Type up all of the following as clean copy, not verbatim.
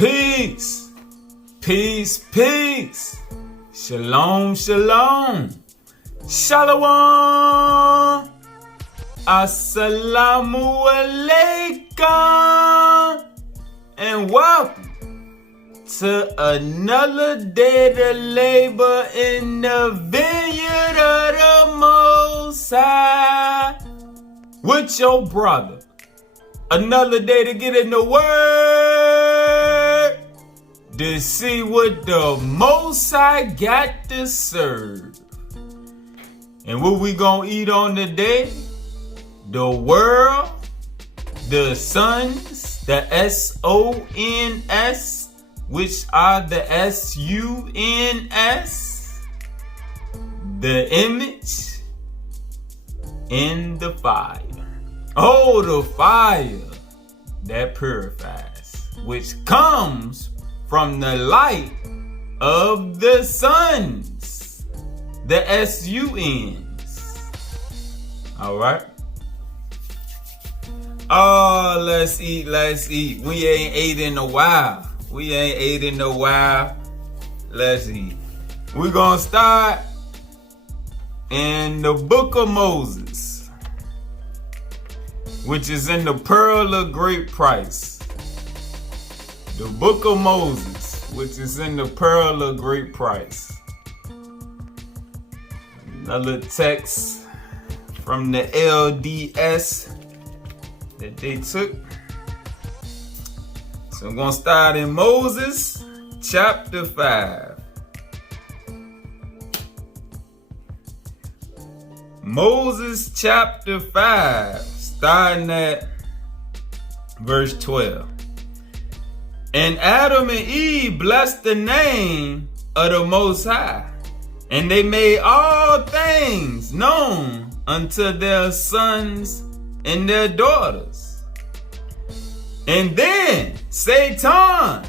Peace, peace, peace. Shalom, shalom. Shalom. Assalamu alaikum. And welcome to another day to labor in the vineyard of the Most High with your brother. Another day to get in the Word to see what the Most High got to serve. And what we gonna eat on today? The world, the sons, the SONS, which are the SUNS, the image, and the fire. Oh, the fire that purifies, which comes from the light of the sons, the SUNs. All right. Oh, let's eat, let's eat. We ain't ate in a while. Let's eat. We're gonna start in the book of Moses, which is in the Pearl of Great Price. The book of Moses, which is in the Pearl of Great Price. Another text from the LDS that they took. So I'm going to start in Moses chapter 5. Moses chapter 5, starting at verse 12. And Adam and Eve blessed the name of the Most High, and they made all things known unto their sons and their daughters. And then Satan,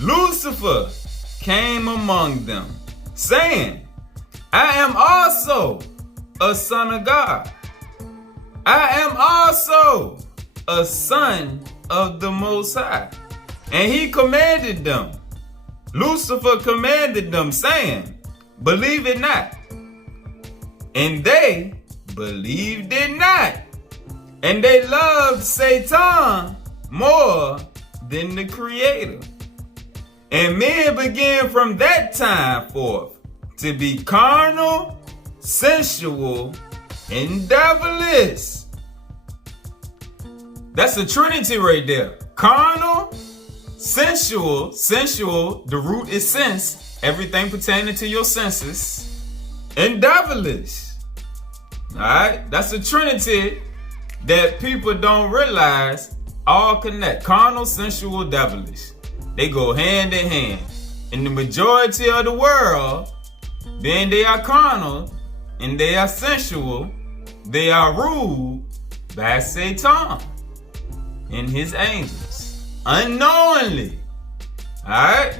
Lucifer, came among them, saying, I am also a son of God. I am also a son of the Most High. And he commanded them, Lucifer commanded them, saying, believe it not. And they believed it not. And they loved Satan more than the Creator. And men began from that time forth to be carnal, sensual, and devilish. That's a trinity right there. Carnal, sensual, the root is sense, everything pertaining to your senses, and devilish. Alright, that's a trinity that people don't realize all connect. Carnal, sensual, devilish. They go hand in hand. In the majority of the world, then they are carnal and they are sensual. They are ruled by Satan and his angels. Unknowingly. Alright?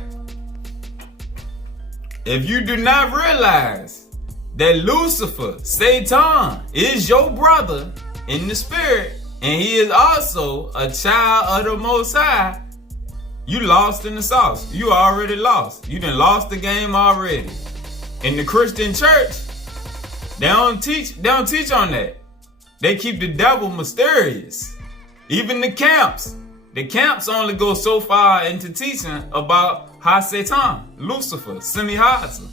If you do not realize that Lucifer, Satan, is your brother in the spirit, and he is also a child of the Most High, you lost in the sauce. You already lost. You done lost the game already. In the Christian church, they don't teach on that. They keep the devil mysterious. Even the camps only go so far into teaching about how Satan, Lucifer, Semihata.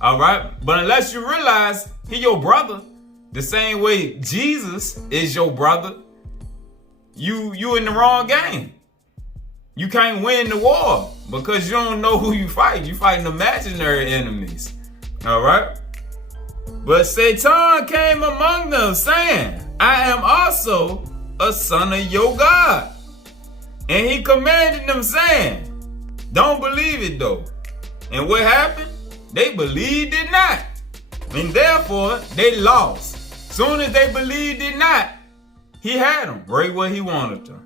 All right? But unless you realize he your brother, the same way Jesus is your brother, you in the wrong game. You can't win the war because you don't know who you fight. You fighting imaginary enemies. All right? But Satan came among them saying, I am also a son of your God. And he commanded them saying, don't believe it though. And what happened? They believed it not. And therefore, they lost. Soon as they believed it not, he had them right where he wanted them.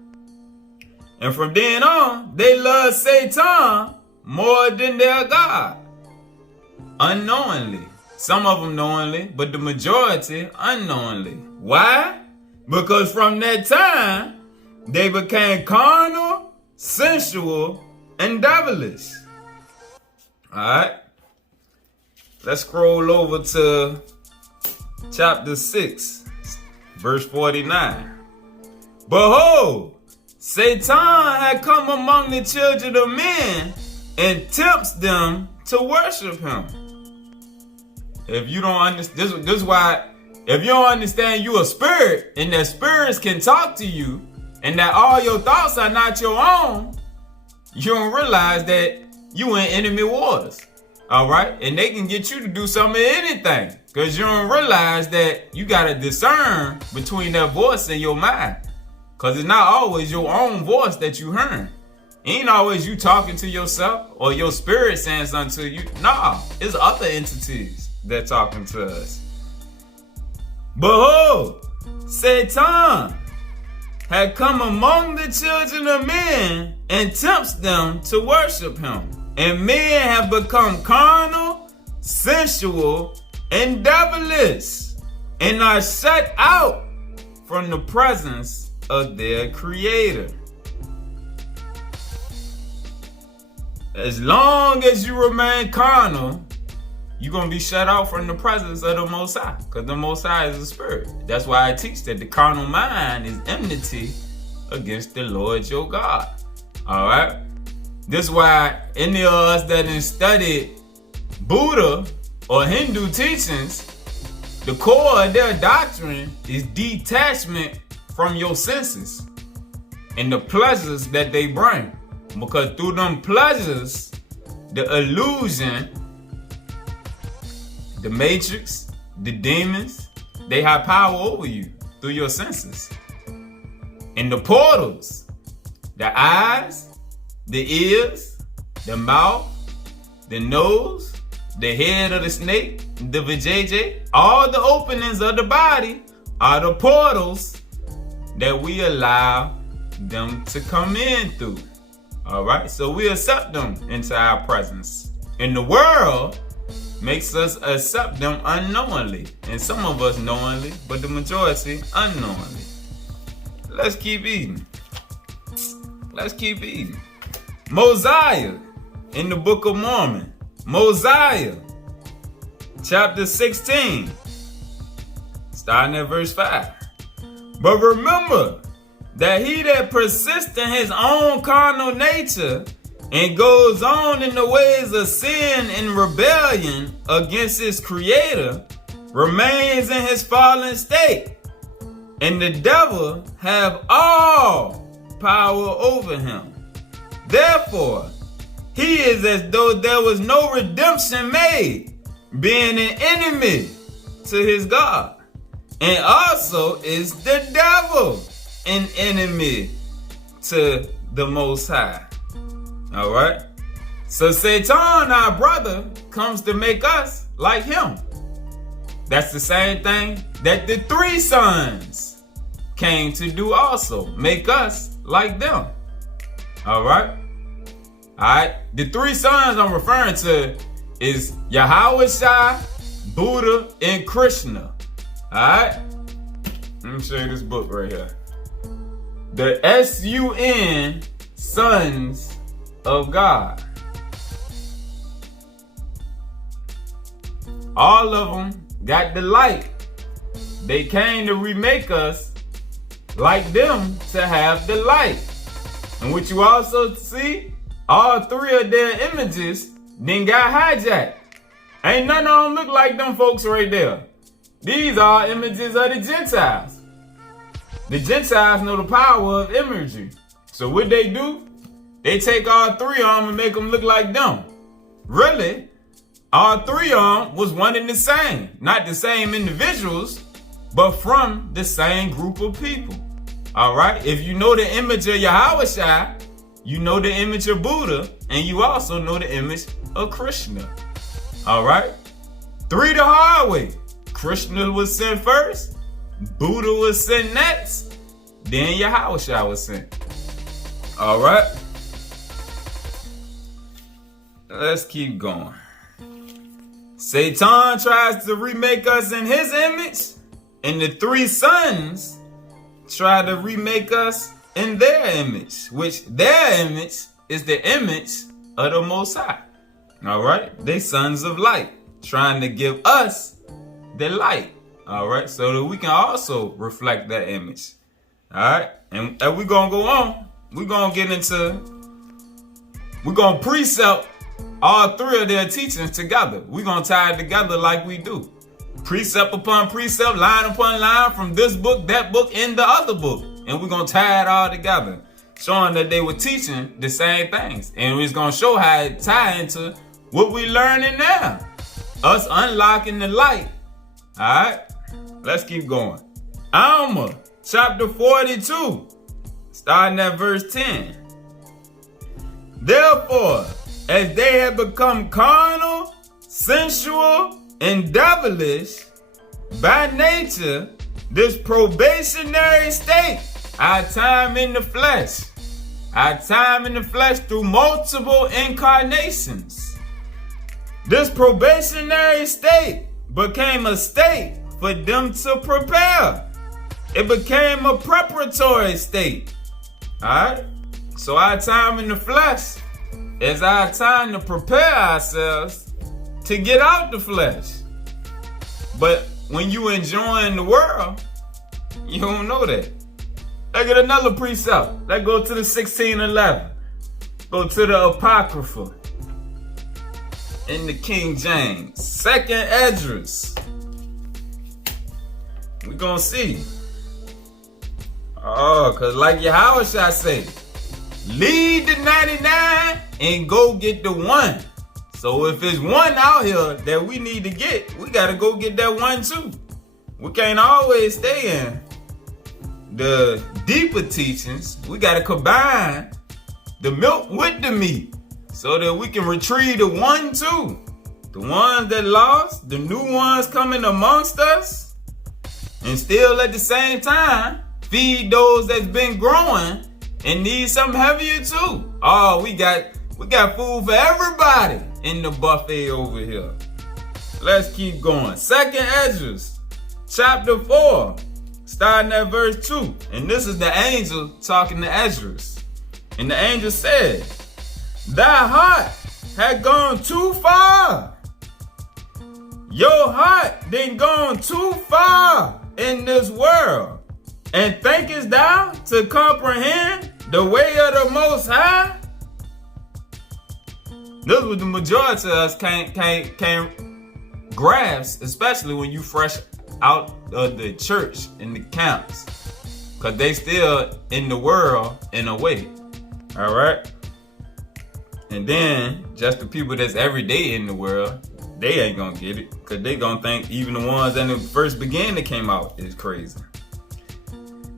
And from then on, they loved Satan more than their God. Unknowingly. Some of them knowingly, but the majority unknowingly. Why? Because from that time, they became carnal, sensual, and devilish. Alright. Let's scroll over to chapter 6, verse 49. Behold, Satan had come among the children of men and tempts them to worship him. If you don't understand, this is why, if you don't understand you a spirit and that spirits can talk to you and that all your thoughts are not your own, you don't realize that you in enemy waters. Alright? And they can get you to do some of anything. Because you don't realize that you got to discern between that voice and your mind. Because it's not always your own voice that you heard. Ain't always you talking to yourself or your spirit saying something to you. Nah, it's other entities that talking to us. Behold, Satan had come among the children of men and tempts them to worship him. And men have become carnal, sensual, and devilish, and are shut out from the presence of their Creator. As long as you remain carnal, you're going to be shut out from the presence of the Most High, because the Most High is a spirit. That's why I teach that the carnal mind is enmity against the Lord your God. All right? This is why any of us that have studied Buddha or Hindu teachings, the core of their doctrine is detachment from your senses and the pleasures that they bring. Because through them pleasures, the illusion, the matrix, the demons, they have power over you through your senses. And the portals, the eyes, the ears, the mouth, the nose, the head of the snake, the vajayjay, all the openings of the body are the portals that we allow them to come in through. Alright, so we accept them into our presence. And the world makes us accept them unknowingly. And some of us knowingly, but the majority unknowingly. Let's keep eating. Let's keep eating. Mosiah in the Book of Mormon. Mosiah, chapter 16, starting at verse 5. But remember that he that persists in his own carnal nature and goes on in the ways of sin and rebellion against his Creator remains in his fallen state, and the devil have all power over him. Therefore, he is as though there was no redemption made, being an enemy to his God. And also is the devil an enemy to the Most High. Alright? So Satan, our brother, comes to make us like him. That's the same thing that the three sons came to do also. Make us like them. Alright? Alright? The three sons I'm referring to is Yahweh Shai, Buddha, and Krishna. Alright? Let me show you this book right here. The S-U-N, Sons of God. All of them got the light. They came to remake us like them to have the light. And what you also see, all three of their images then got hijacked. Ain't none of them look like them folks right there. These are images of the Gentiles. The Gentiles know the power of imagery. So what they do, they take all three of them and make them look like them. Really, all three of them was one and the same. Not the same individuals, but from the same group of people. Alright, if you know the image of Yahweh Shai, you know the image of Buddha, and you also know the image of Krishna. Alright, three the hard way. Krishna was sent first, Buddha was sent next, then Yahweh Shai was sent. Alright, let's keep going. Satan tries to remake us in his image, and the three sons try to remake us in their image, which their image is the image of the Most High. All right? They sons of light, trying to give us the light. All right? So that we can also reflect that image. All right? And we're going to go on. We're going to get into, we're going to precept all three of their teachings together. We're going to tie it together like we do. Precept upon precept, line upon line, from this book, that book, and the other book. And we're going to tie it all together, showing that they were teaching the same things. And we're going to show how it ties into what we learning now. Us unlocking the light. All right? Let's keep going. Alma, chapter 42, starting at verse 10. Therefore, as they have become carnal, sensual, and devilish by nature, this probationary state, our time in the flesh through multiple incarnations, this probationary state became a state for them to prepare. It became a preparatory state. Alright? So our time in the flesh is our time to prepare ourselves to get out the flesh. But when you enjoying the world, you don't know that. Let's get another precept. Let's go to the 1611. Go to the Apocrypha in the King James. Second Esdras. We're gonna see. Cause like Yahweh shall say, leave the 99 and go get the one. So if it's one out here that we need to get, we gotta go get that one too. We can't always stay in the deeper teachings. We gotta combine the milk with the meat so that we can retrieve the one too. The ones that lost, the new ones coming amongst us, and still at the same time feed those that's been growing and need something heavier too. Oh, we got food for everybody in the buffet over here. Let's keep going. Second Esdras, chapter 4, starting at verse 2. And this is the angel talking to Esdras. And the angel said, thy heart had gone too far. Your heart done gone too far in this world. And thinkest thou to comprehend the way of the Most High? This is what the majority of us can't grasp, especially when you fresh out of the church in the camps. Because they still in the world in a way. Alright? And then, just the people that's every day in the world, they ain't gonna get it. Because they gonna think even the ones that in the first beginning that came out is crazy.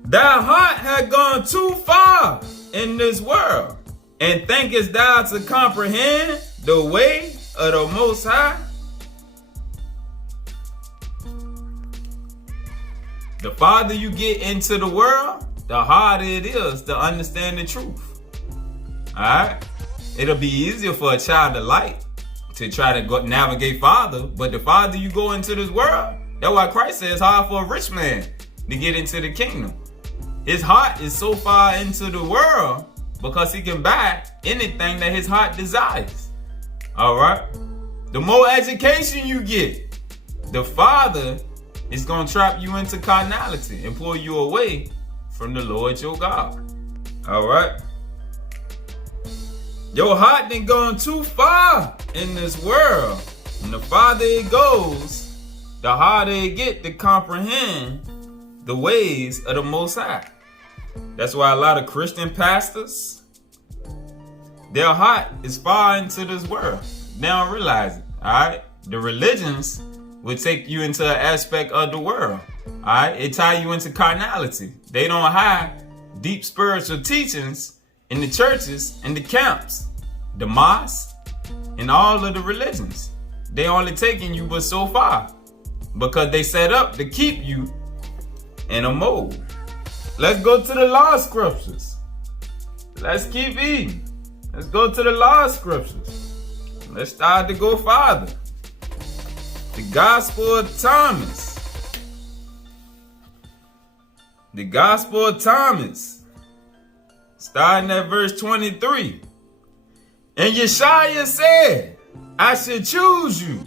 Thy heart had gone too far in this world. And thinkest thou to comprehend the way of the Most High? The farther you get into the world, the harder it is to understand the truth. Alright? It'll be easier for a child of light to try to go navigate farther, but the farther you go into this world, that's why Christ says it's hard for a rich man to get into the kingdom. His heart is so far into the world because he can buy anything that his heart desires. Alright? The more education you get, the farther it's going to trap you into carnality and pull you away from the Lord your God. Alright? Your heart done gone too far in this world. And the farther it goes, the harder it get to comprehend the ways of the Most High. That's why a lot of Christian pastors, their heart is far into this world. They don't realize it. Alright? The religions will take you into an aspect of the world. Alright? It tie you into carnality. They don't hide deep spiritual teachings in the churches and the camps, the mosques, and all of the religions. They only taking you but so far because they set up to keep you in a mold. Let's go to the law scriptures. Let's keep eating. Let's go to the law scriptures. Let's start to go farther. The Gospel of Thomas. The Gospel of Thomas. Starting at verse 23. And Yeshaya said, I should choose you,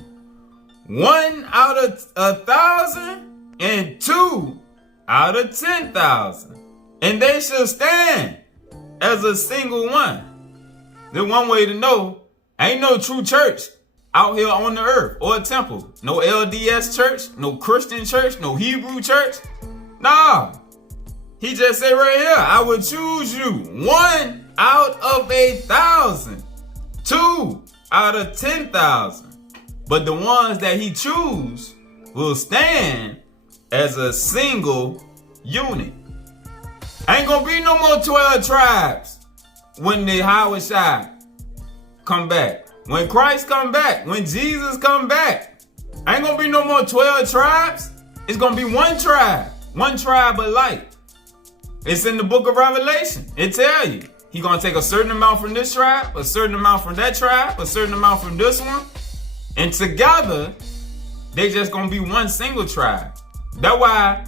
1 out of 1,000 and 2 out of 10,000. And they shall stand as a single one. The one way to know, ain't no true church out here on the earth or a temple. No LDS church, no Christian church, no Hebrew church. Nah. He just said right here, I will choose you 1 out of 1,000, 2 out of 10,000. But the ones that he choose will stand as a single unit. Ain't gonna be no more 12 tribes when the Hawashai come back. When Christ come back, when Jesus come back, ain't gonna be no more 12 tribes. It's gonna be one tribe of light. It's in the book of Revelation. It tell you, he gonna take a certain amount from this tribe, a certain amount from that tribe, a certain amount from this one. And together, they just gonna be one single tribe. That's why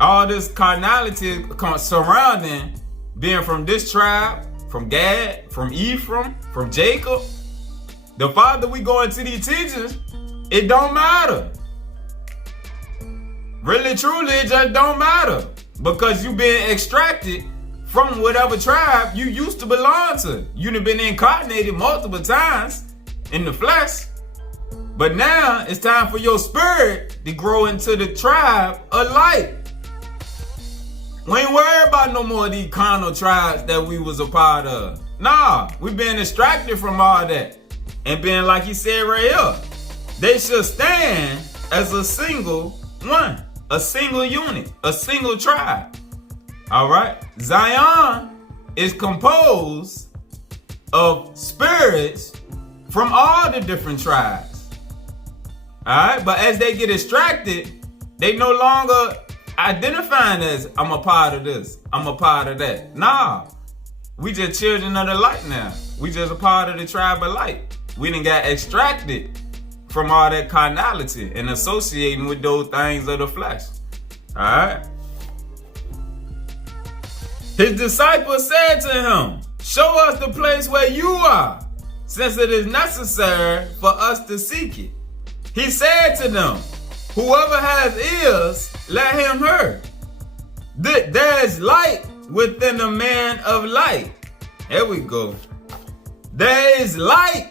all this carnality surrounding being from this tribe, from Gad, from Ephraim, from Jacob. The farther we go into these teachings, it don't matter. Really, truly, it just don't matter. Because you been extracted from whatever tribe you used to belong to. You done been incarnated multiple times in the flesh. But now it's time for your spirit to grow into the tribe of light. We ain't worried about no more of these carnal tribes that we was a part of. Nah, we been extracted from all that. And being like he said right here, they should stand as a single one, a single unit, a single tribe. All right? Zion is composed of spirits from all the different tribes. All right? But as they get extracted, they no longer identifying as, I'm a part of this, I'm a part of that. Nah, we just children of the light now. We just a part of the tribe of light. We done got extracted from all that carnality and associating with those things of the flesh. Alright? His disciples said to him, show us the place where you are, since it is necessary for us to seek it. He said to them, whoever has ears, let him hear. There is light within a man of light. Here we go. There is light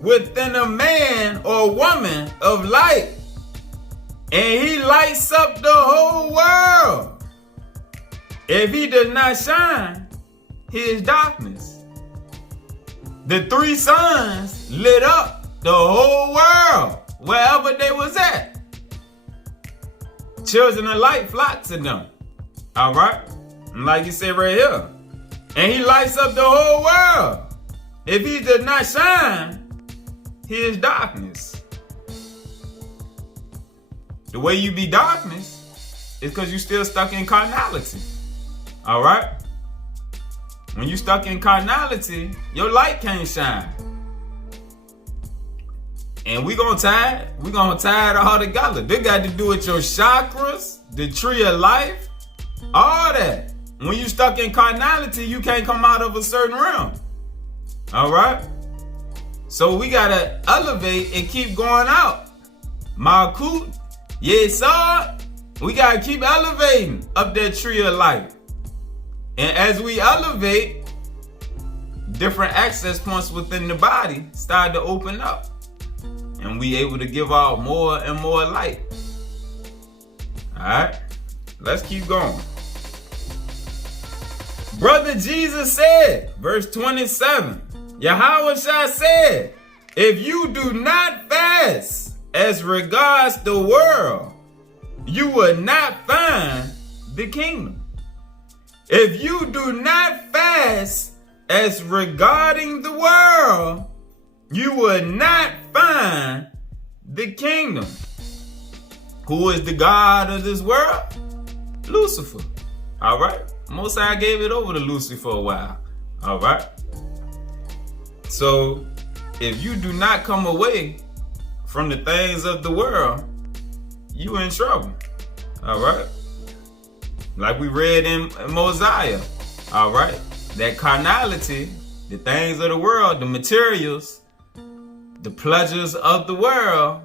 within a man or woman of light, and he lights up the whole world. If he does not shine, he is darkness. The 3 suns lit up the whole world, wherever they was at. Children of light flocked to them. All right? And like you said right here. And he lights up the whole world. If he does not shine, he is darkness. The way you be darkness is because you still stuck in carnality. All right? When you stuck in carnality, your light can't shine. And we gonna tie it all together. They got to do with your chakras, the tree of life, all that. When you stuck in carnality, you can't come out of a certain realm. All right? So we gotta elevate and keep going out. Malkut, Yesod, we gotta keep elevating up that tree of life. And as we elevate, different access points within the body start to open up. And we able to give out more and more light. Alright, let's keep going. Brother Jesus said, verse 27, Yahushua said, if you do not fast as regards the world, you will not find the kingdom. If you do not fast as regarding the world, you will not find the kingdom. Who is the God of this world? Lucifer. All right. Most High gave it over to Lucifer for a while. All right. So if you do not come away from the things of the world, you in trouble. All right. Like we read in Mosiah. All right. That carnality The things of the world, the materials, the pleasures of the world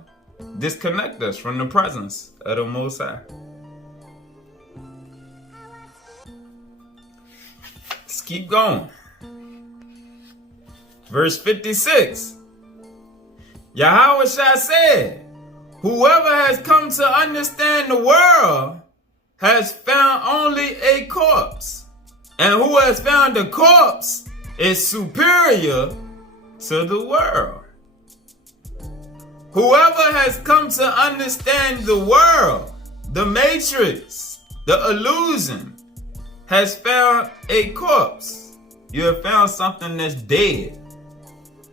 disconnect us from the presence of the Most High. Let's keep going. Verse 56. Yahweh Shah said, whoever has come to understand the world has found only a corpse, and who has found a corpse is superior to the world. Whoever has come to understand the world, the matrix, the illusion, has found a corpse. You have found something that's dead.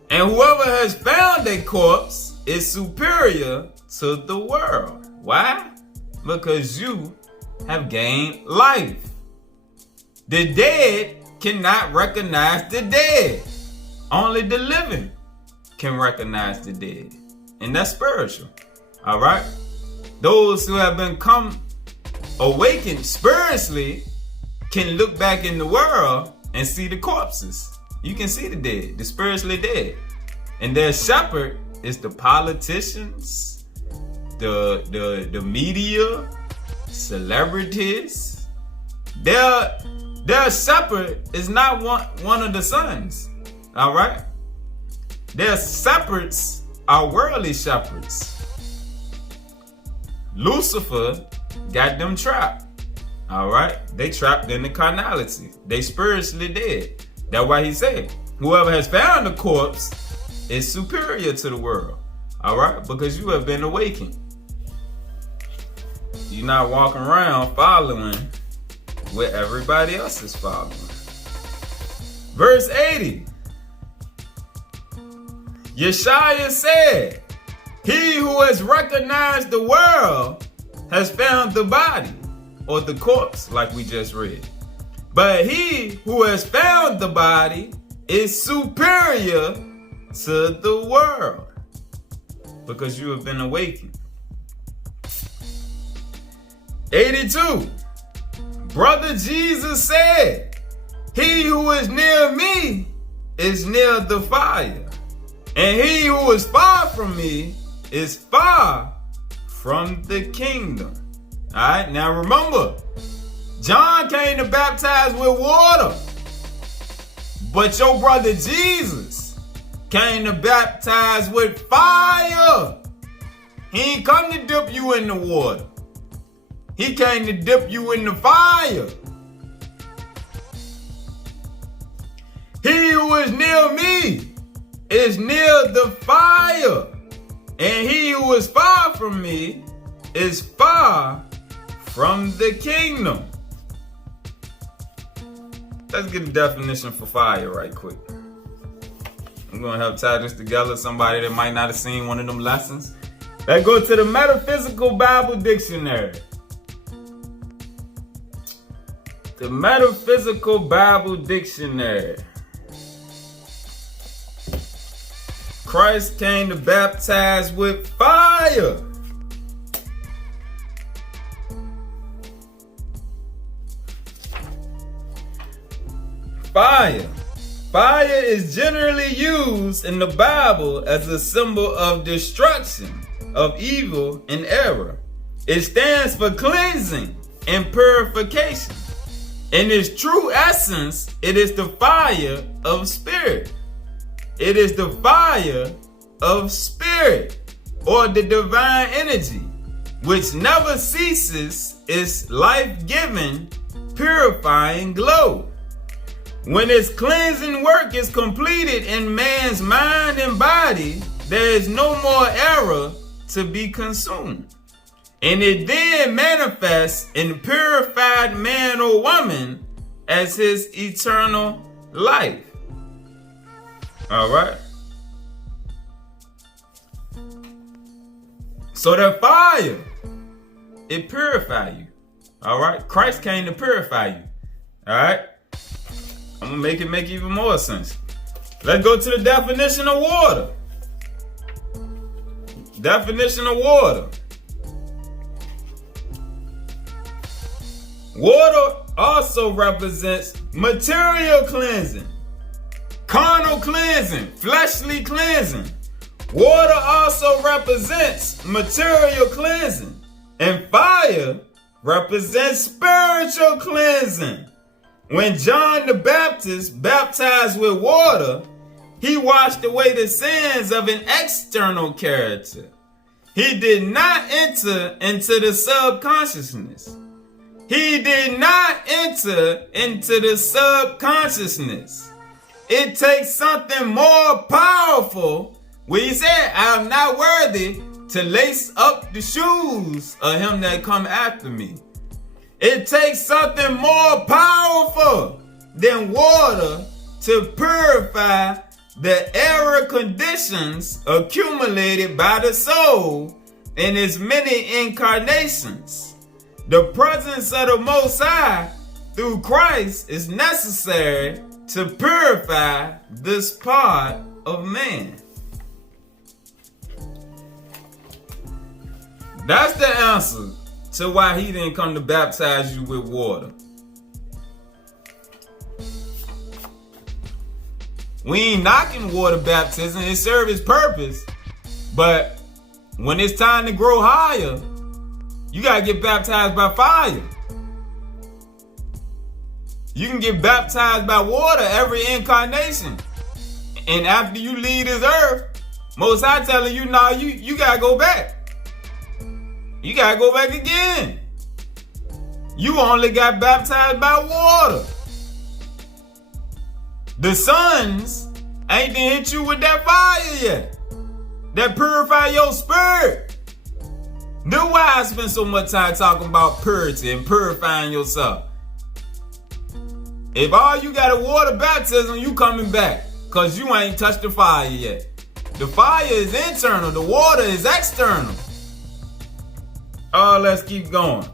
And whoever has found a corpse is superior to the world. Why? Because you have gained life. The dead cannot recognize the dead. Only the living can recognize the dead. And that's spiritual. All right? Those who have become awakened spiritually can look back in the world and see the corpses. You can see the dead, the spiritually dead. And their shepherd is the politicians, the media, celebrities. Their shepherd is not one of the sons. All right? Their shepherds are worldly shepherds. Lucifer got them trapped. All right? They trapped in the carnality. They spiritually dead. That's why he said, whoever has found the corpse is superior to the world. All right? Because you have been awakened. You're not walking around following what everybody else is following. Verse 80. Yeshaya said, he who has recognized the world has found the body, or the corpse, like we just read. But he who has found the body is superior to the world, because you have been awakened. 82. Brother Jesus said, he who is near me is near the fire, and he who is far from me is far from the kingdom. All right, now remember, John came to baptize with water, but your brother Jesus came to baptize with fire. He ain't come to dip you in the water. He came to dip you in the fire. He who is near me is near the fire, and he who is far from me is far from the kingdom. Let's get a definition for fire right quick. I'm going to help tie this together. Somebody that might not have seen one of them lessons. Let's go to the Metaphysical Bible Dictionary. The Metaphysical Bible Dictionary. Christ came to baptize with fire. Fire. Fire is generally used in the Bible as a symbol of destruction, of evil and error. It stands for cleansing and purification. In its true essence, it is the fire of spirit. It is the fire of spirit, or the divine energy, which never ceases its life-giving, purifying glow. When its cleansing work is completed in man's mind and body, there is no more error to be consumed. And it then manifests in purified man or woman as his eternal life. All right. So that fire, it purifies you. All right. Christ came to purify you. All right. I'm going to make even more sense. Let's go to the definition of water. Definition of water. Water also represents material cleansing, carnal cleansing, fleshly cleansing. Water also represents material cleansing, and fire represents spiritual cleansing. When John the Baptist baptized with water, he washed away the sins of an external character. He did not enter into the subconsciousness. He did not enter into the subconsciousness. It takes something more powerful where he said, I am not worthy to lace up the shoes of him that come after me. It takes something more powerful than water to purify the error conditions accumulated by the soul in its many incarnations. The presence of the Most High through Christ is necessary to purify this part of man. That's the answer to why he didn't come to baptize you with water. We ain't knocking water baptism. It serves its purpose. But when it's time to grow higher, you gotta get baptized by fire. You can get baptized by water every incarnation. And after you leave this earth, Most High telling you, nah, you gotta go back. You gotta go back again. You only got baptized by water. The sons ain't to hit you with that fire yet. That purify your spirit. Then why I spend so much time talking about purity and purifying yourself? If all you got is water baptism, you coming back. Because you ain't touched the fire yet. The fire is internal. The water is external. Oh, let's keep going.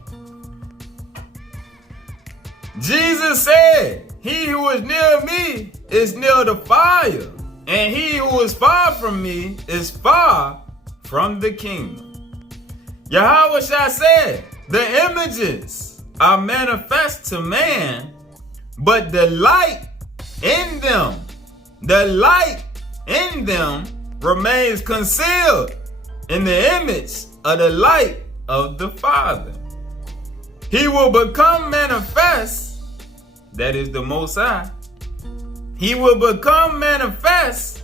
Jesus said, he who is near me is near the fire, and he who is far from me is far from the kingdom. Yahweh Shai said, the images are manifest to man, but the light in them remains concealed in the image of the light of the Father. He will become manifest, that is the Most High. He will become manifest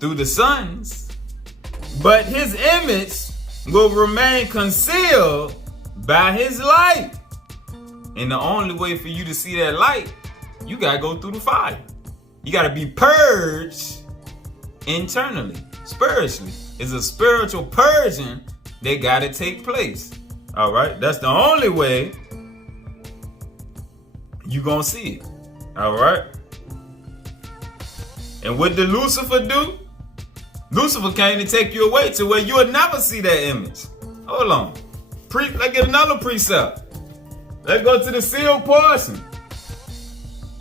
through the sons, but his image will remain concealed by his light. And the only way for you to see that light, you gotta go through the fire. You gotta be purged internally, spiritually. It's a spiritual purging that gotta take place. All right, that's the only way you gonna see it. All right. And what did Lucifer do? Lucifer came to take you away to where you will never see that image. Hold on. Let's get another precept. Let's go to the sealed portion.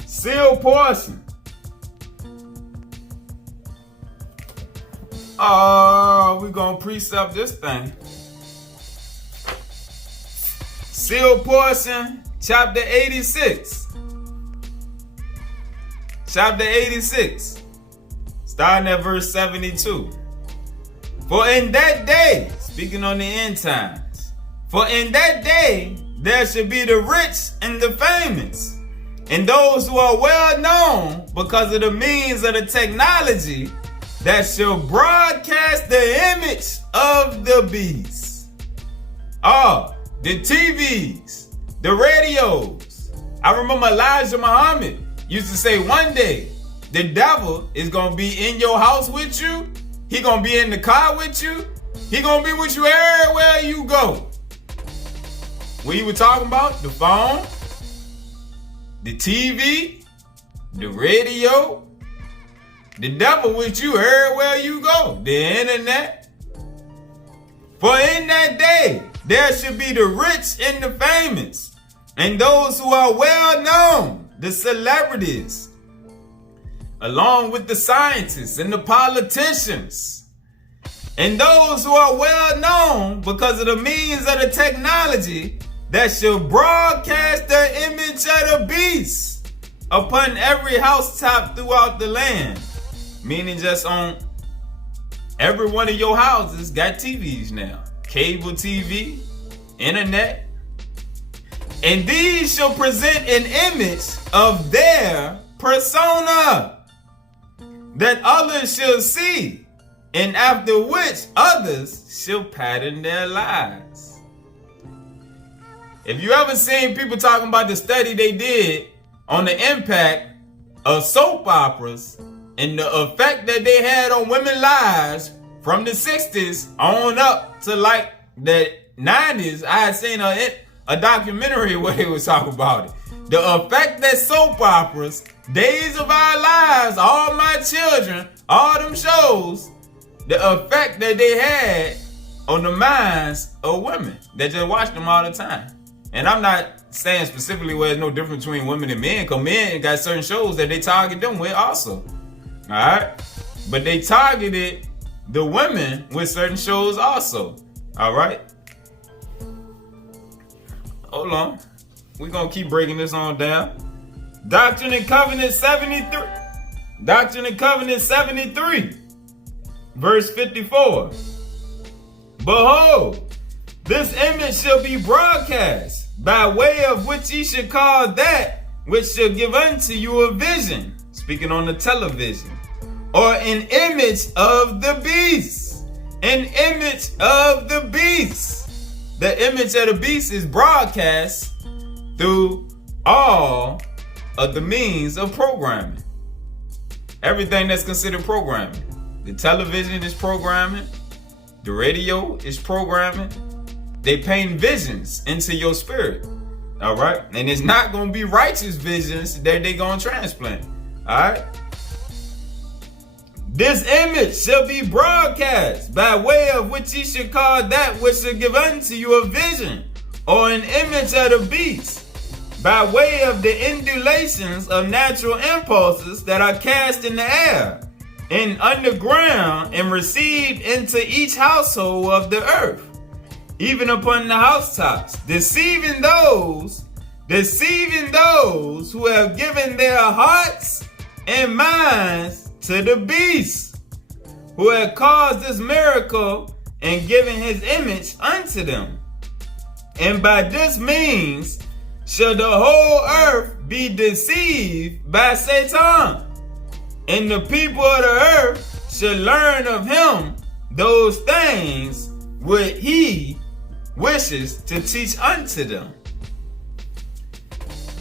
Sealed portion. Oh, we're gonna precept this thing. Sealed portion, chapter 86. Chapter 86, starting at verse 72. For in that day, speaking on the end times, for in that day there shall be the rich and the famous, and those who are well known because of the means of the technology that shall broadcast the image of the beast. Oh, the TVs, the radios. I remember Elijah Muhammad used to say one day, the devil is going to be in your house with you. He going to be in the car with you. He going to be with you everywhere you go. What he was talking about? The phone, the TV, the radio. The devil with you everywhere you go. The internet. For in that day, there should be the rich and the famous, and those who are well known, the celebrities, along with the scientists and the politicians, and those who are well known because of the means of the technology that shall broadcast the image of the beast. upon every housetop throughout the land. Meaning just on every one of your houses got TVs now. Cable TV, internet. And these shall present an image of their persona that others shall see, and after which others shall pattern their lives. If you ever seen people talking about the study they did on the impact of soap operas and the effect that they had on women's lives from the 60s on up to like the 90s, I had seen a documentary where they was talking about it. The effect that soap operas, Days of Our Lives, All My Children, all them shows, the effect that they had on the minds of women that just watch them all the time. And I'm not saying specifically where there's no difference between women and men, because men got certain shows that they target them with also. Alright? But they targeted the women with certain shows also. Alright? Hold on. We're going to keep breaking this on down. Doctrine and Covenant 73. Doctrine and Covenant 73. Verse 54. Behold, this image shall be broadcast, by way of which ye shall call that which shall give unto you a vision. Speaking on the television. Or an image of the beast. An image of the beast. The image of the beast is broadcast through all of the means of programming. Everything that's considered programming. The television is programming. The radio is programming. They paint visions into your spirit. All right? And it's not going to be righteous visions that they're going to transplant. All right? This image shall be broadcast, by way of which ye shall call that which shall give unto you a vision, or an image of the beast, by way of the undulations of natural impulses that are cast in the air and underground and received into each household of the earth, even upon the housetops, deceiving those who have given their hearts and minds to the beast, who had caused this miracle and given his image unto them. And by this means shall the whole earth be deceived by Satan, and the people of the earth shall learn of him those things which he wishes to teach unto them.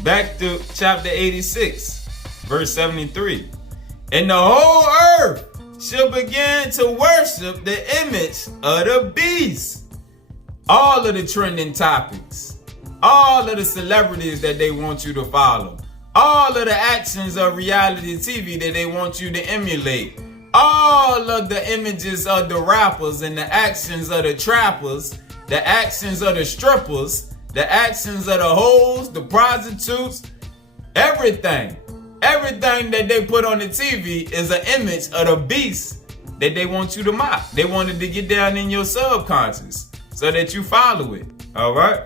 Back to chapter 86, verse 73. And the whole earth shall begin to worship the image of the beast. All of the trending topics, all of the celebrities that they want you to follow, all of the actions of reality TV that they want you to emulate, all of the images of the rappers and the actions of the trappers, the actions of the strippers, the actions of the hoes, the prostitutes, everything. Everything that they put on the TV is an image of the beast that they want you to mock. They wanted to get down in your subconscious so that you follow it. All right?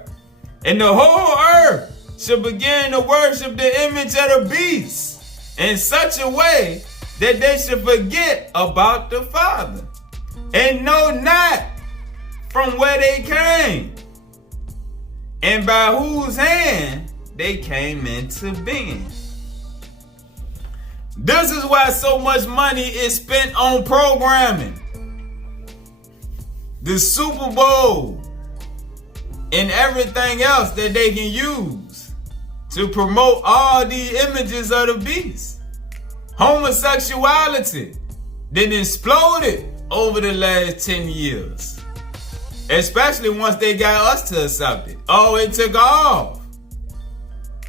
And the whole earth shall begin to worship the image of the beast in such a way that they should forget about the Father and know not from where they came and by whose hand they came into being. This is why so much money is spent on programming. The Super Bowl and everything else that they can use to promote all the images of the beast. Homosexuality then exploded over the last 10 years. Especially once they got us to accept it. Oh, it took off.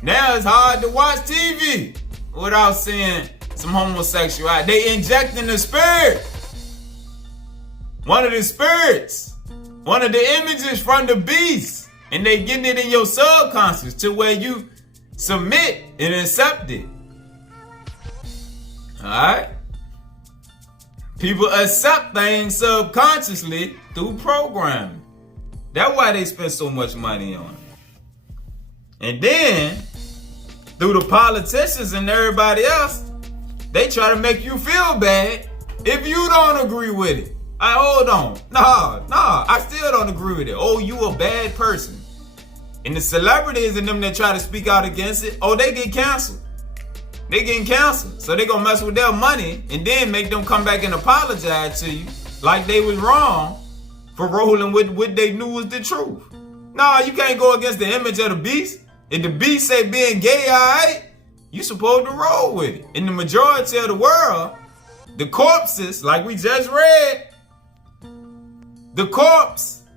Now it's hard to watch TV without seeing some homosexuality. They injecting the spirit. One of the spirits. One of the images from the beast. And they getting it in your subconscious to where you submit and accept it. Alright? People accept things subconsciously through programming. That's why they spend so much money on it. And then through the politicians and everybody else, they try to make you feel bad if you don't agree with it. Hold on. Nah, I still don't agree with it. Oh, you a bad person. And the celebrities and them that try to speak out against it, oh, they get canceled. They getting canceled. So they gonna mess with their money and then make them come back and apologize to you like they was wrong for rolling with what they knew was the truth. Nah, you can't go against the image of the beast. If the beast say being gay, alright, you supposed to roll with it. In the majority of the world, the corpses, like we just read, the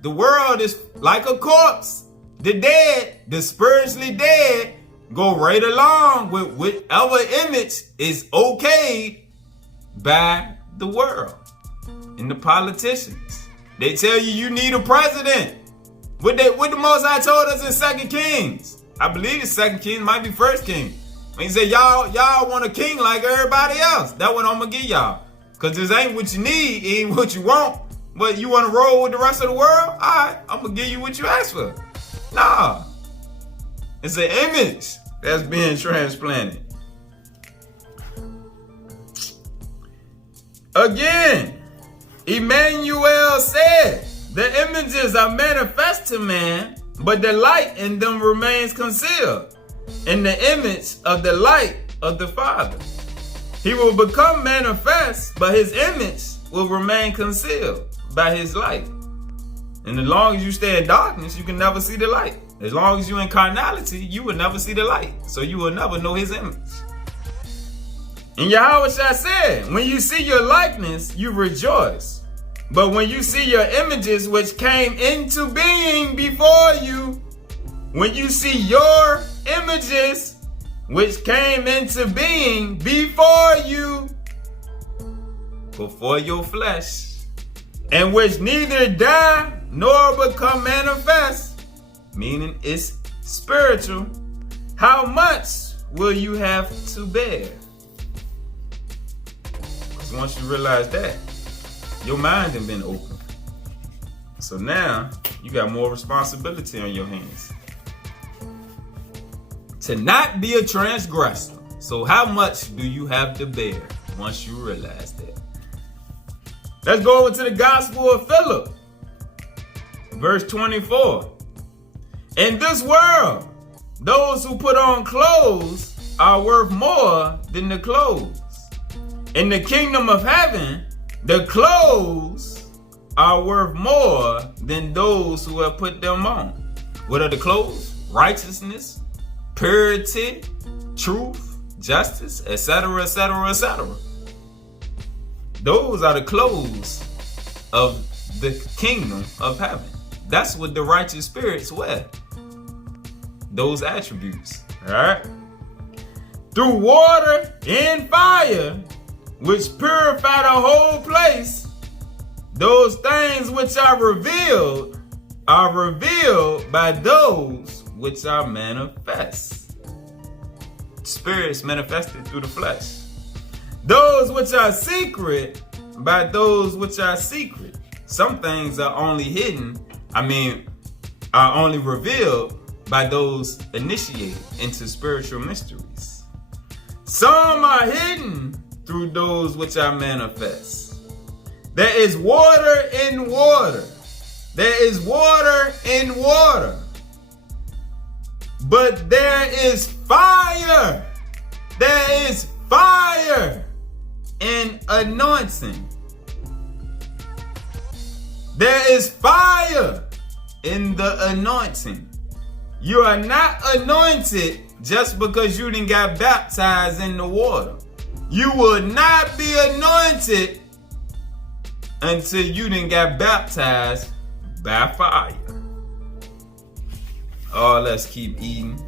world is like a corpse. The dead, the spiritually dead, go right along with whatever image is okayed by the world and the politicians. They tell you need a president. What the Most High told us in 2 Kings. I believe it's 2 Kings, might be 1 Kings. When he said y'all want a king like everybody else. That's what I'm gonna give y'all. Cause this ain't what you need, it ain't what you want. But you wanna roll with the rest of the world? Alright, I'm gonna give you what you asked for. Nah. It's an image that's being transplanted. Again, Emmanuel said, the images are manifest to man, but the light in them remains concealed in the image of the light of the Father. He will become manifest, but his image will remain concealed by his light. And as long as you stay in darkness, you can never see the light. As long as you're in carnality, you will never see the light. So you will never know his image. And Yahweh Shai said, when you see your likeness, you rejoice. But when you see your images which came into being before you, when you see your images which came into being before you, before your flesh, and which neither die nor become manifest, meaning it's spiritual, how much will you have to bear? Because once you realize that, your mind has been open. So now you got more responsibility on your hands to not be a transgressor. So how much do you have to bear once you realize that? Let's go over to the Gospel of Philip, verse 24. In this world, those who put on clothes are worth more than the clothes. In the kingdom of heaven, the clothes are worth more than those who have put them on. What are the clothes? Righteousness, purity, truth, justice, etc., etc., etc. Those are the clothes of the kingdom of heaven. That's what the righteous spirits wear. Those attributes. Alright? Through water and fire, which purify the whole place, those things which are revealed by those which are manifest. Spirits manifested through the flesh. Those which are secret by those which are secret. Some things are only hidden, are only revealed by those initiated into spiritual mysteries. Some are hidden through those which are manifest. There is water in water. There is water in water. But there is fire. There is fire in anointing. There is fire in the anointing. You are not anointed just because you didn't got baptized in the water. You will not be anointed until you didn't got baptized by fire. Oh, let's keep eating.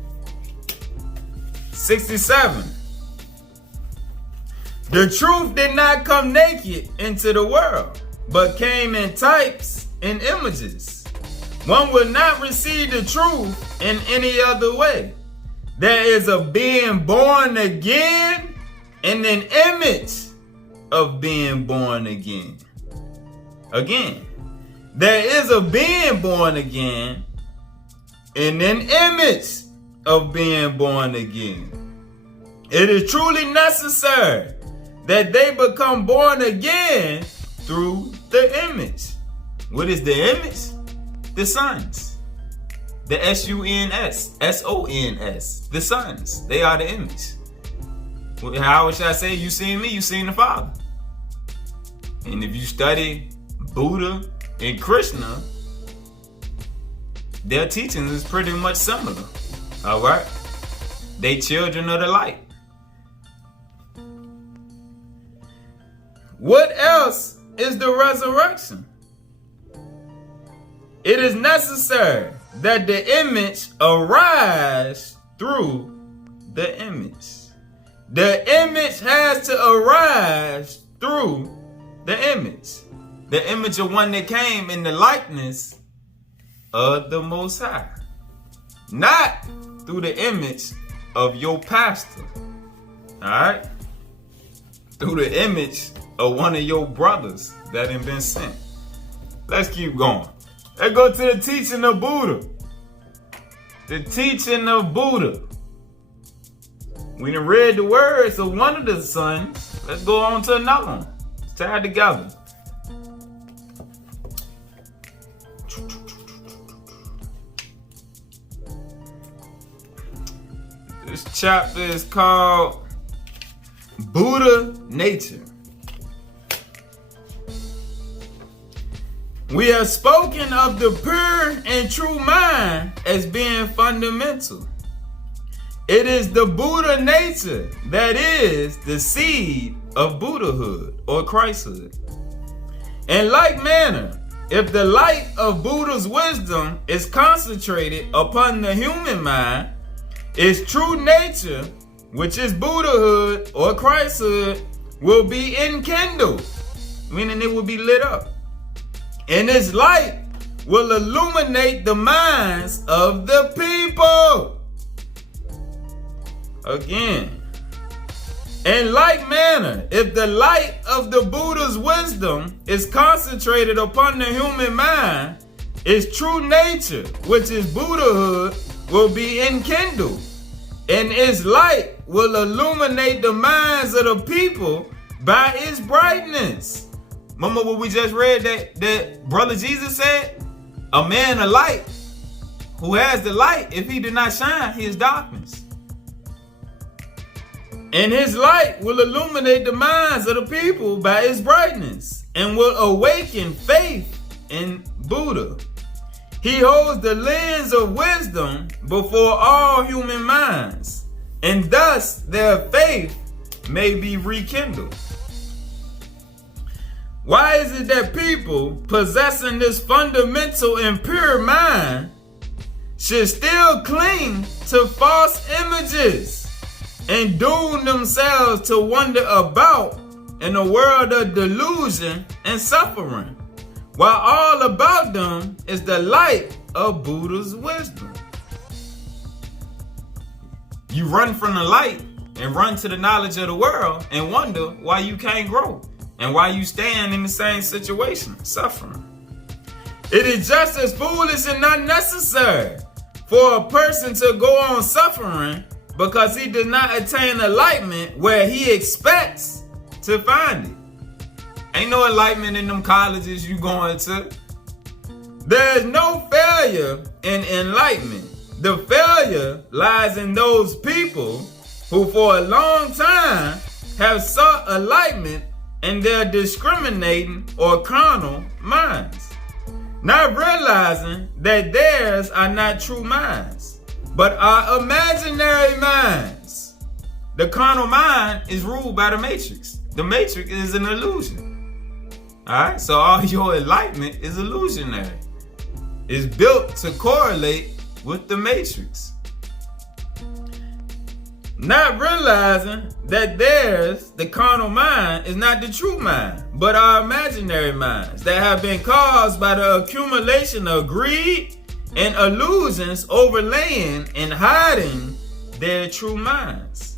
67. The truth did not come naked into the world, but came in types and images. One will not receive the truth in any other way. There is a being born again and an image of being born again. Again, there is a being born again and an image of being born again. It is truly necessary that they become born again through the image. What is the image? The sons. The S-U-N-S. S-O-N-S. The sons. They are the image. How should I say? You seen me, you seen the Father. And if you study Buddha and Krishna, their teachings is pretty much similar. Alright? They children of the light. What else is the resurrection? It is necessary that the image arise through the image. The image has to arise through the image. The image of one that came in the likeness of the Most High. Not through the image of your pastor. Alright? Through the image of one of your brothers that ain't been sent. Let's keep going. Let's go to the teaching of Buddha. The teaching of Buddha. We done read the words of one of the sons. Let's go on to another one. It's tied together. This chapter is called Buddha Nature. We have spoken of the pure and true mind as being fundamental. It is the Buddha nature that is the seed of Buddhahood or Christhood. In like manner, if the light of Buddha's wisdom is concentrated upon the human mind, its true nature, which is Buddhahood or Christhood, will be enkindled, meaning it will be lit up. And its light will illuminate the minds of the people. Again, in like manner, if the light of the Buddha's wisdom is concentrated upon the human mind, its true nature, which is Buddhahood, will be enkindled, and its light will illuminate the minds of the people by its brightness. Remember what we just read that Brother Jesus said? A man of light who has the light, if he did not shine, he is darkness. And his light will illuminate the minds of the people by its brightness and will awaken faith in Buddha. He holds the lens of wisdom before all human minds, and thus their faith may be rekindled. Why is it that people possessing this fundamental and pure mind should still cling to false images and doom themselves to wander about in a world of delusion and suffering, while all about them is the light of Buddha's wisdom? You run from the light and run to the knowledge of the world and wonder why you can't grow and why you stand in the same situation, suffering. It is just as foolish and unnecessary for a person to go on suffering because he does not attain enlightenment where he expects to find it. Ain't no enlightenment in them colleges you going to. There is no failure in enlightenment. The failure lies in those people who for a long time have sought enlightenment in their discriminating or carnal minds, not realizing that theirs are not true minds, but are imaginary minds. The carnal mind is ruled by the matrix. The matrix is an illusion. Alright, so all your enlightenment is illusionary. It's built to correlate with the matrix. Not realizing that theirs, the carnal mind, is not the true mind, but are imaginary minds that have been caused by the accumulation of greed and illusions overlaying and hiding their true minds.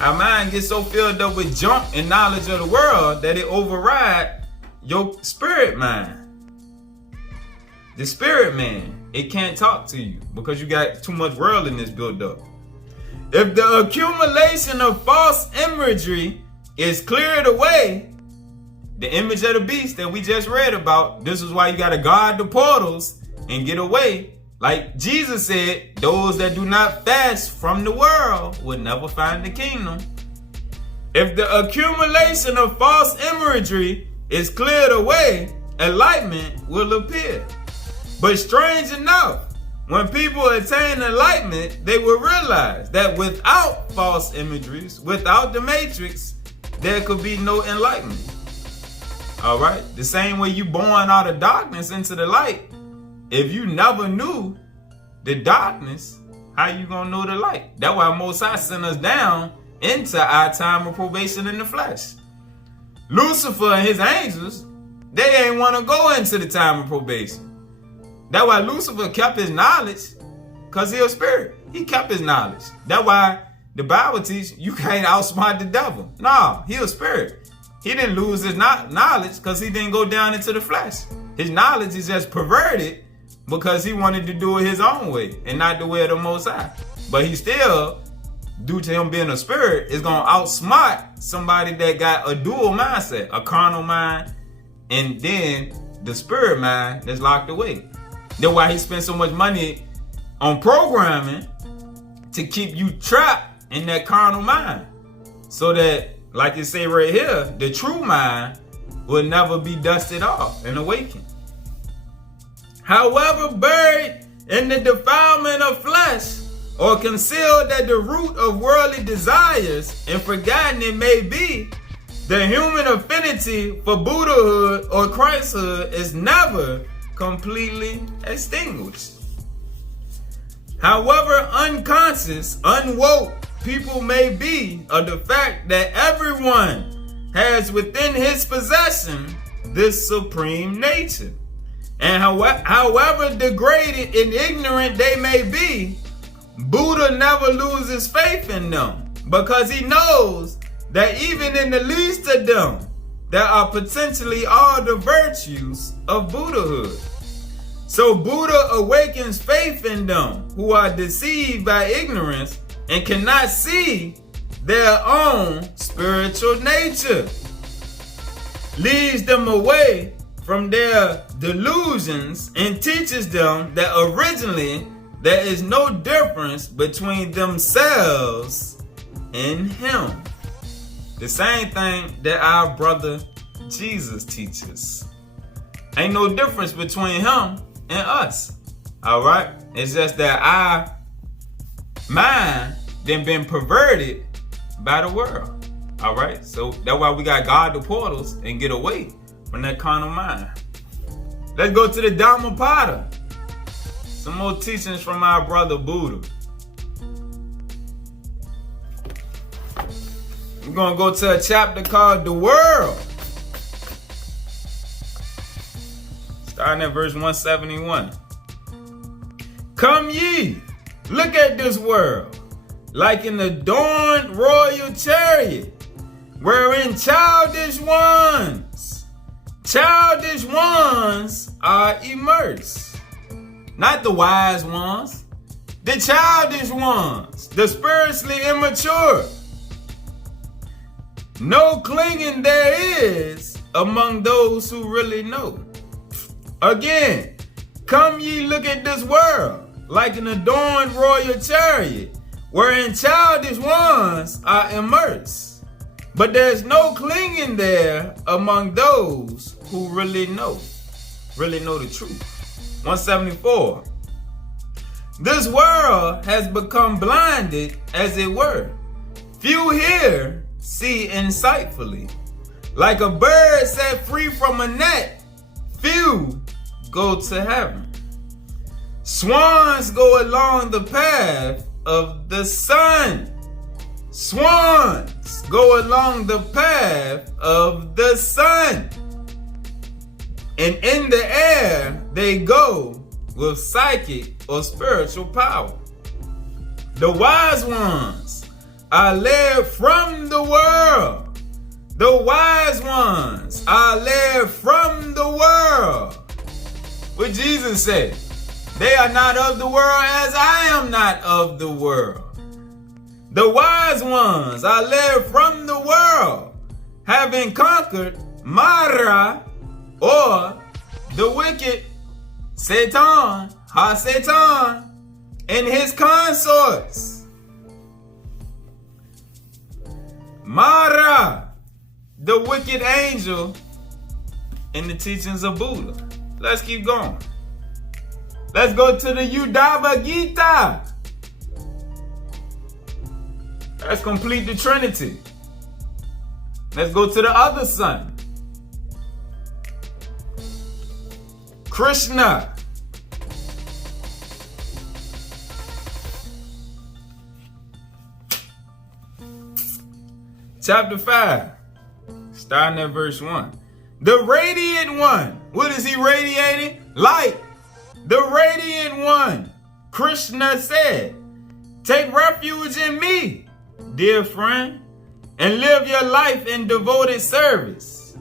Our mind gets so filled up with junk and knowledge of the world that it overrides your spirit mind. The spirit man, it can't talk to you because you got too much worldliness built up. If the accumulation of false imagery is cleared away, the image of the beast that we just read about, this is why you got to guard the portals and get away. Like Jesus said, those that do not fast from the world will never find the kingdom. If the accumulation of false imagery is cleared away, enlightenment will appear. But strange enough, when people attain enlightenment, they will realize that without false imageries, without the matrix, there could be no enlightenment. All right? The same way you born out of darkness into the light. If you never knew the darkness, how you gonna know the light? That's why Most High sent us down into our time of probation in the flesh. Lucifer and his angels, they ain't want to go into the time of probation. That's why Lucifer kept his knowledge, because he a spirit. He kept his knowledge. That's why the Bible teaches you can't outsmart the devil. No, he a spirit. He didn't lose his knowledge because he didn't go down into the flesh. His knowledge is just perverted because he wanted to do it his own way and not the way of the Most High. But he still, due to him being a spirit, is going to outsmart somebody that got a dual mindset, a carnal mind, and then the spirit mind that's locked away. That's why he spent so much money on programming to keep you trapped in that carnal mind. So that, like it say right here, the true mind will never be dusted off and awakened. However, buried in the defilement of flesh, or concealed at the root of worldly desires, and forgotten it may be, the human affinity for Buddhahood or Christhood is never completely extinguished. However unconscious, unwoke people may be of the fact that everyone has within his possession this supreme nature. And however degraded and ignorant they may be, Buddha never loses faith in them, because he knows that even in the least of them, there are potentially all the virtues of Buddhahood. So Buddha awakens faith in them who are deceived by ignorance and cannot see their own spiritual nature, leads them away from their delusions, and teaches them that originally there is no difference between themselves and him. The same thing that our brother Jesus teaches. Ain't no difference between him and us. All right? It's just that our mind then been perverted by the world. All right? So that's why we got to guard the portals and get away from that carnal mind. Let's go to the Dhammapada. Some more teachings from our brother Buddha. We're going to go to a chapter called The World. Starting at verse 171. Come ye, look at this world, like an adorned royal chariot, wherein childish ones are immersed. Not the wise ones, the childish ones, the spiritually immature. No clinging there is among those who really know. Again, come ye look at this world, like an adorned royal chariot, wherein childish ones are immersed. But there's no clinging there among those who really know the truth. 174. This world has become blinded, as it were. Few here see insightfully. Like a bird set free from a net, few go to heaven. Swans go along the path of the sun. Swans go along the path of the sun. And in the air they go with psychic or spiritual power. The wise ones are led from the world. The wise ones are led from the world. What Jesus said, they are not of the world as I am not of the world. The wise ones are led from the world, having conquered Mara, or the wicked Satan, Ha-Satan, and his consorts. Mara, the wicked angel in the teachings of Buddha. Let's keep going. Let's go to the Uddhava Gita. Let's complete the Trinity. Let's go to the other son, Krishna. Chapter 5, starting at verse 1. The radiant one. What is he radiating? Light. The radiant one, Krishna said, take refuge in me, dear friend, and live your life in devoted service,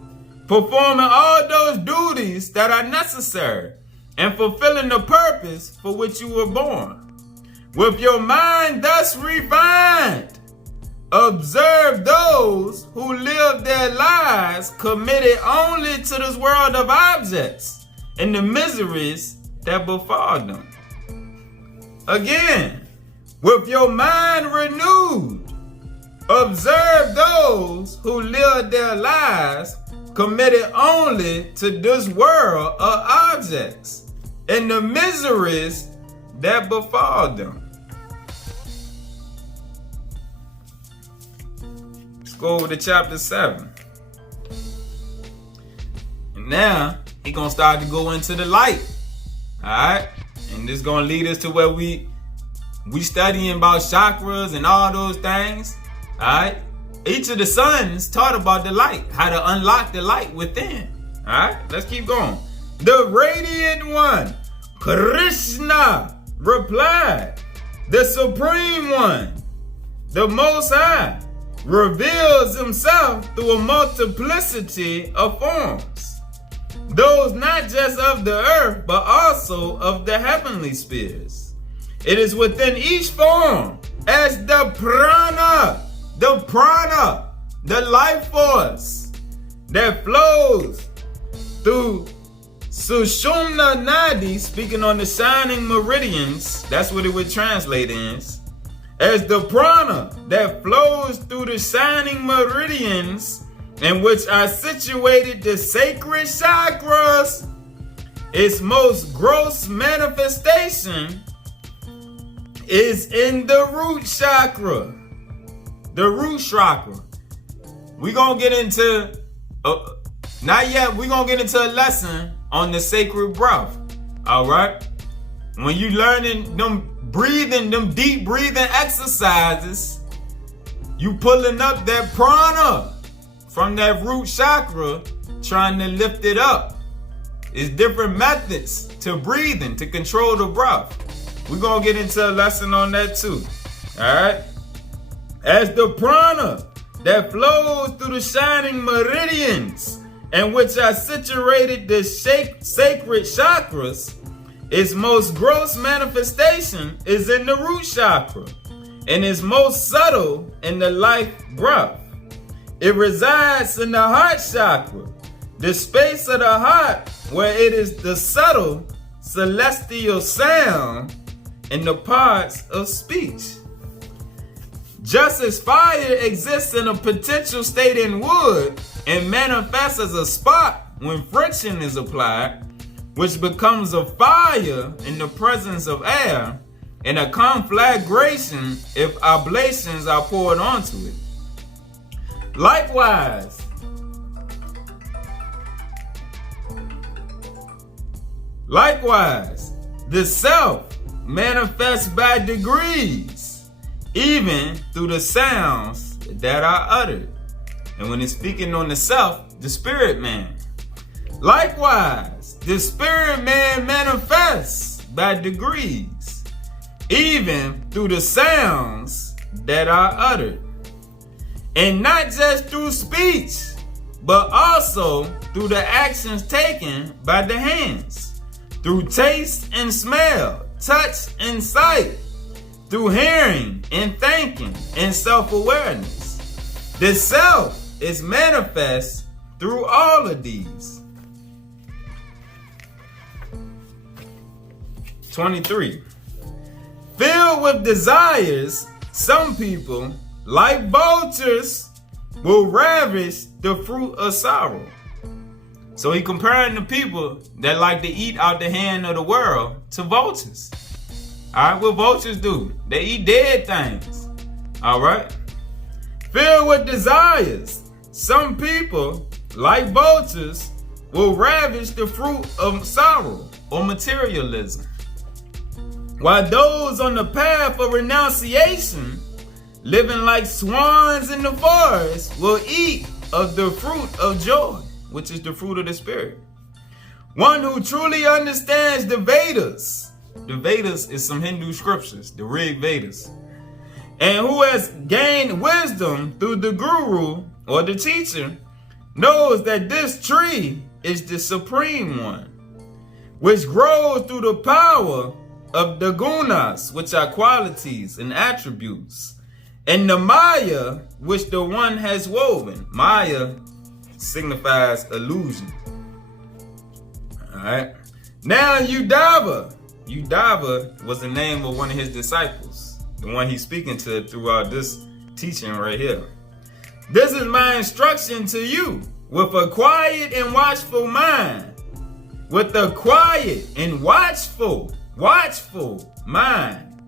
performing all those duties that are necessary and fulfilling the purpose for which you were born. With your mind thus refined, observe those who live their lives committed only to this world of objects and the miseries that befall them. Again, with your mind renewed, observe those who live their lives committed only to this world of objects and the miseries that befall them. Let's go over to chapter 7. And now he's going to start to go into the light. Alright? And this is going to lead us to where we studying about chakras and all those things. Alright? Each of the sons taught about the light, how to unlock the light within. Alright? Let's keep going. The radiant one, Krishna, replied, the supreme one, the Most High, reveals himself through a multiplicity of forms. Those not just of the earth, but also of the heavenly spheres. It is within each form as the prana, the life force that flows through Sushumna Nadi, speaking on the shining meridians, that's what it would translate as the prana that flows through the shining meridians in which are situated the sacred chakras. Its most gross manifestation is in the root chakra. The root chakra. We're going to get into, not yet, we're going to get into a lesson on the sacred breath. All right? When you learning them deep breathing exercises, you pulling up that prana from that root chakra, trying to lift it up. It's different methods to breathing, to control the breath. We're going to get into a lesson on that too. Alright? As the prana that flows through the shining meridians in which are situated the sacred chakras, its most gross manifestation is in the root chakra and is most subtle in the life breath. It resides in the heart chakra, the space of the heart where it is the subtle celestial sound in the parts of speech. Just as fire exists in a potential state in wood and manifests as a spark when friction is applied, which becomes a fire in the presence of air, and a conflagration if oblations are poured onto it. Likewise, the self manifests by degrees, even through the sounds that are uttered. And when it's speaking on the self, the spirit man. Likewise, the spirit man manifests by degrees, even through the sounds that are uttered. And not just through speech, but also through the actions taken by the hands, through taste and smell, touch and sight, through hearing and thinking and self-awareness. The self is manifest through all of these. 23. Filled with desires, some people, like vultures, will ravish the fruit of sorrow. So he comparing the people that like to eat out the hand of the world to vultures. Alright, what vultures do? They eat dead things. Alright? Filled with desires, some people, like vultures, will ravish the fruit of sorrow or materialism. While those on the path of renunciation, living like swans in the forest, will eat of the fruit of joy, which is the fruit of the spirit. One who truly understands the Vedas is some Hindu scriptures, the Rig Vedas, and who has gained wisdom through the guru or the teacher, knows that this tree is the supreme one, which grows through the power of the gunas, which are qualities and attributes, and the Maya, which the one has woven. Maya signifies illusion. Alright. Now Udava was the name of one of his disciples, the one he's speaking to throughout this teaching right here. This is my instruction to you, with a quiet and watchful mind. With a quiet and watchful mind,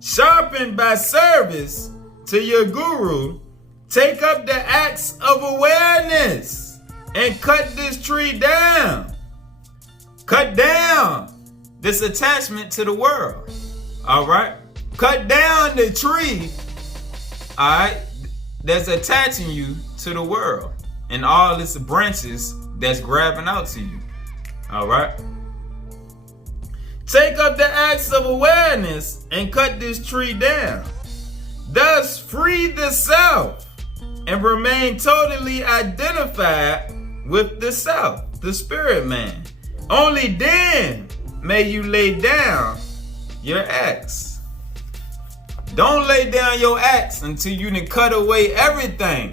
sharpened by service to your guru, take up the axe of awareness and cut this tree down. Cut down this attachment to the world. Alright? Cut down the tree, alright, that's attaching you to the world and all its branches that's grabbing out to you. Alright? Take up the axe of awareness and cut this tree down. Thus free the self and remain totally identified with the self, the spirit man. Only then may you lay down your axe. Don't lay down your axe until you done cut away everything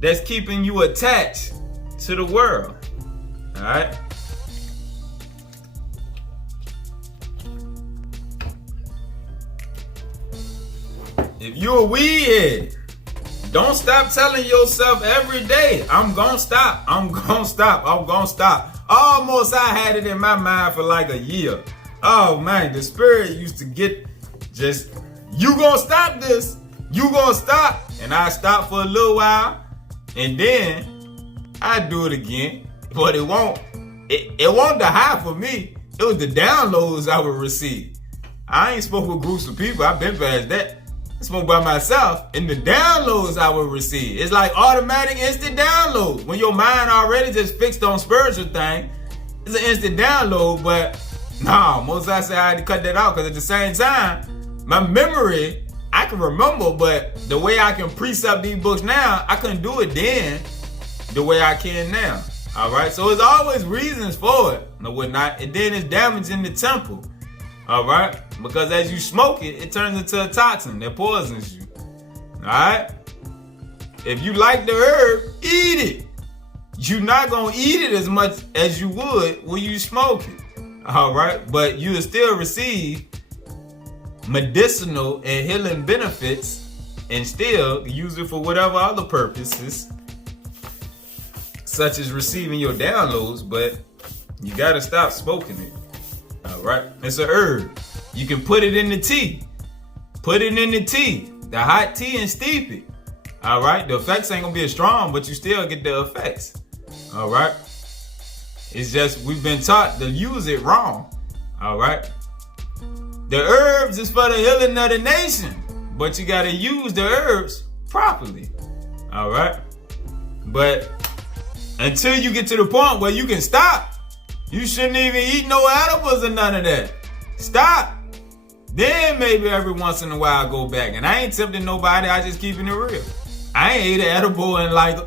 that's keeping you attached to the world. Alright? If you're a weed head, don't stop telling yourself every day, I'm gonna stop. Almost I had it in my mind for like a year. Oh man, the spirit used to get just, you gonna stop this, you gonna stop. And I stopped for a little while, and then I do it again. But it won't the high for me. It was the downloads I would receive. I ain't spoke with groups of people, I've been past that. I spoke by myself, and the downloads I would receive. It's like automatic instant download. When your mind already just fixed on spiritual thing, it's an instant download. But no, most I say I had to cut that out, because at the same time, my memory, I can remember, but the way I can precept these books now, I couldn't do it then the way I can now. Alright, so there's always reasons for it or whatnot, and then it's damaging the temple. Alright? Because as you smoke it, it turns into a toxin that poisons you. Alright? If you like the herb, eat it. You're not going to eat it as much as you would when you smoke it. Alright? But you will still receive medicinal and healing benefits and still use it for whatever other purposes, such as receiving your downloads, but you got to stop smoking it. Alright? It's a herb. You can put it in the tea. Put it in the tea. The hot tea, and steep it. Alright? The effects ain't gonna be as strong, but you still get the effects. Alright? It's just we've been taught to use it wrong. Alright? The herbs is for the healing of the nation, but you gotta use the herbs properly. Alright? But until you get to the point where you can stop, you shouldn't even eat no edibles or none of that. Stop. Then maybe every once in a while I go back. And I ain't tempting nobody, I just keeping it real. I ain't ate an edible in like,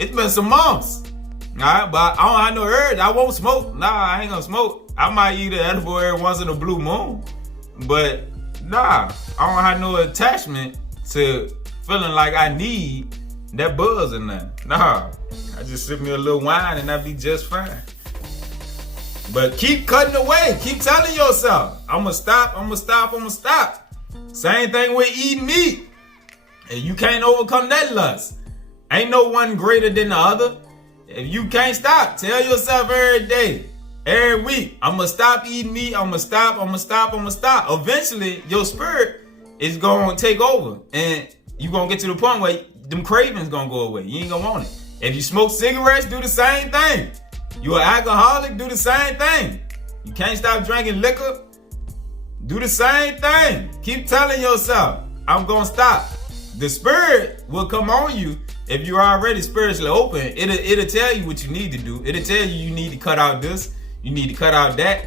it's been some months. Alright, but I don't have no urge. I won't smoke. Nah, I ain't gonna smoke. I might eat an edible every once in a blue moon. But Nah, I don't have no attachment to feeling like I need that buzz or nothing. Nah, I just sip me a little wine and I be just fine. But keep cutting away. Keep telling yourself, I'ma stop. Same thing with eating meat. And you can't overcome that lust. Ain't no one greater than the other. If you can't stop, tell yourself every day, every week, I'ma stop eating meat. I'ma stop. Eventually, your spirit is gonna take over. And you gonna get to the point where them cravings gonna go away. You ain't gonna want it. If you smoke cigarettes, do the same thing. You an alcoholic, do the same thing. You can't stop drinking liquor, do the same thing. Keep telling yourself, I'm gonna stop. The spirit will come on you if you're already spiritually open. It'll tell you what you need to do. It'll tell you need to cut out this, you need to cut out that.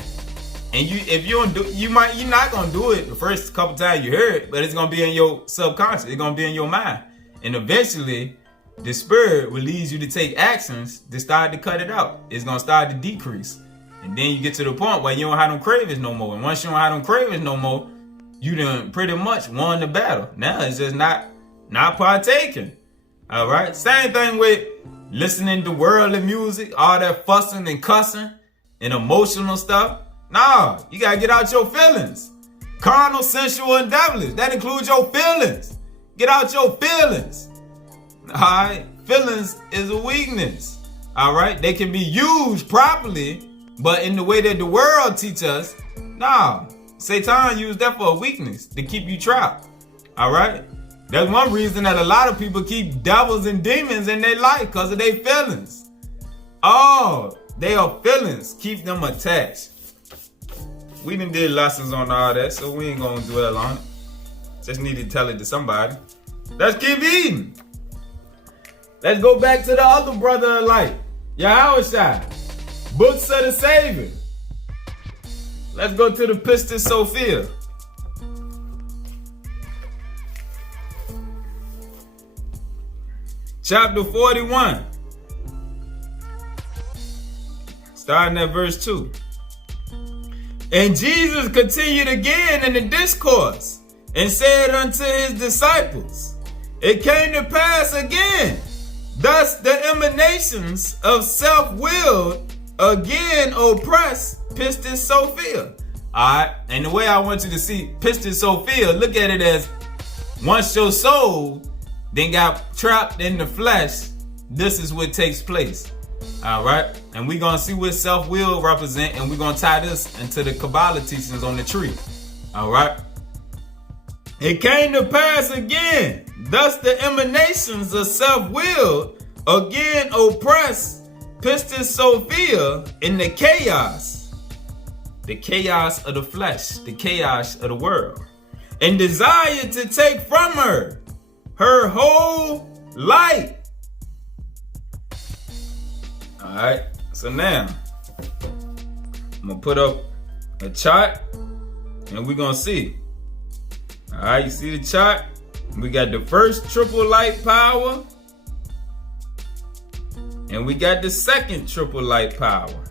And if you don't do, you're not gonna do it the first couple times you hear it, but it's gonna be in your subconscious. It's gonna be in your mind, and eventually, the spirit will lead you to take actions to start to cut it out. It's gonna start to decrease, and then you get to the point where you don't have them cravings no more. And once you don't have them cravings no more, you done pretty much won the battle. Now it's just not partaking. All right. Same thing with listening to worldly music, all that fussing and cussing and emotional stuff. Nah, you gotta get out your feelings. Carnal, sensual, and devilish. That includes your feelings. Get out your feelings. Alright? Feelings is a weakness. Alright? They can be used properly, but in the way that the world teaches us, nah. Satan used that for a weakness to keep you trapped. Alright? That's one reason that a lot of people keep devils and demons in their life, because of their feelings. Oh, their feelings keep them attached. We done did lessons on all that, so we ain't gonna dwell on it. Just need to tell it to somebody. Let's keep eating. Let's go back to the other brother of light, Yahushua, books of the Savior. Let's go to the Pistis Sophia. Chapter 41. Starting at verse 2. And Jesus continued again in the discourse and said unto his disciples, it came to pass again, thus the emanations of self-will again oppress Pistis Sophia. Alright, and the way I want you to see Pistis Sophia, look at it as once your soul then got trapped in the flesh, this is what takes place. Alright, and we're going to see what self-will represent, and we're going to tie this into the Kabbalah teachings on the tree. Alright. It came to pass again, thus the emanations of self-will again oppress Pistis Sophia in the chaos of the flesh, the chaos of the world, and desired to take from her whole light. Alright, so now I'm gonna put up a chart and we're gonna see. Alright, you see the chart? We got the first triple light power, and we got the second triple light power.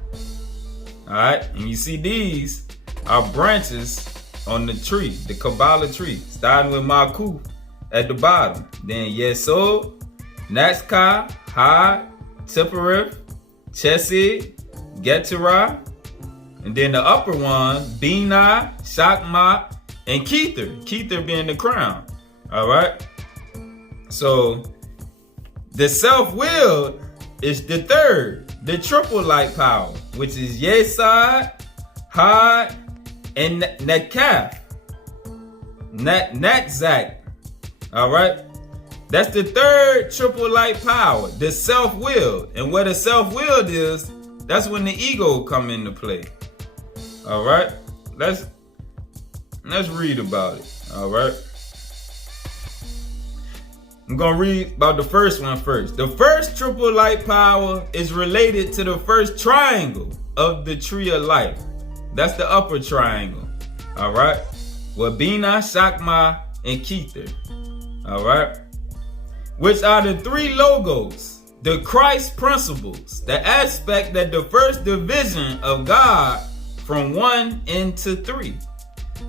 Alright, and you see these are branches on the tree, the Kabbalah tree, starting with Malkuth at the bottom. Then Yesod, Natska, Ha, Tiphareth, Chesed, Geterah, and then the upper one, Binah, Shakma, and Kether. Kether being the crown. Alright? So the self-willed is the third, the triple light power, which is Yesod, Had, and Nakaf. Natzak. Alright? That's the third triple light power, the self-willed. And what a self-willed is, that's when the ego come into play. Alright? Let's read about it. Alright? I'm going to read about the first one first. The first triple light power is related to the first triangle of the tree of life. That's the upper triangle. Alright? Wabina, Shakma, and Kether. Alright? Which are the three logos, the Christ principles, the aspect that the first division of God from 1 into 3.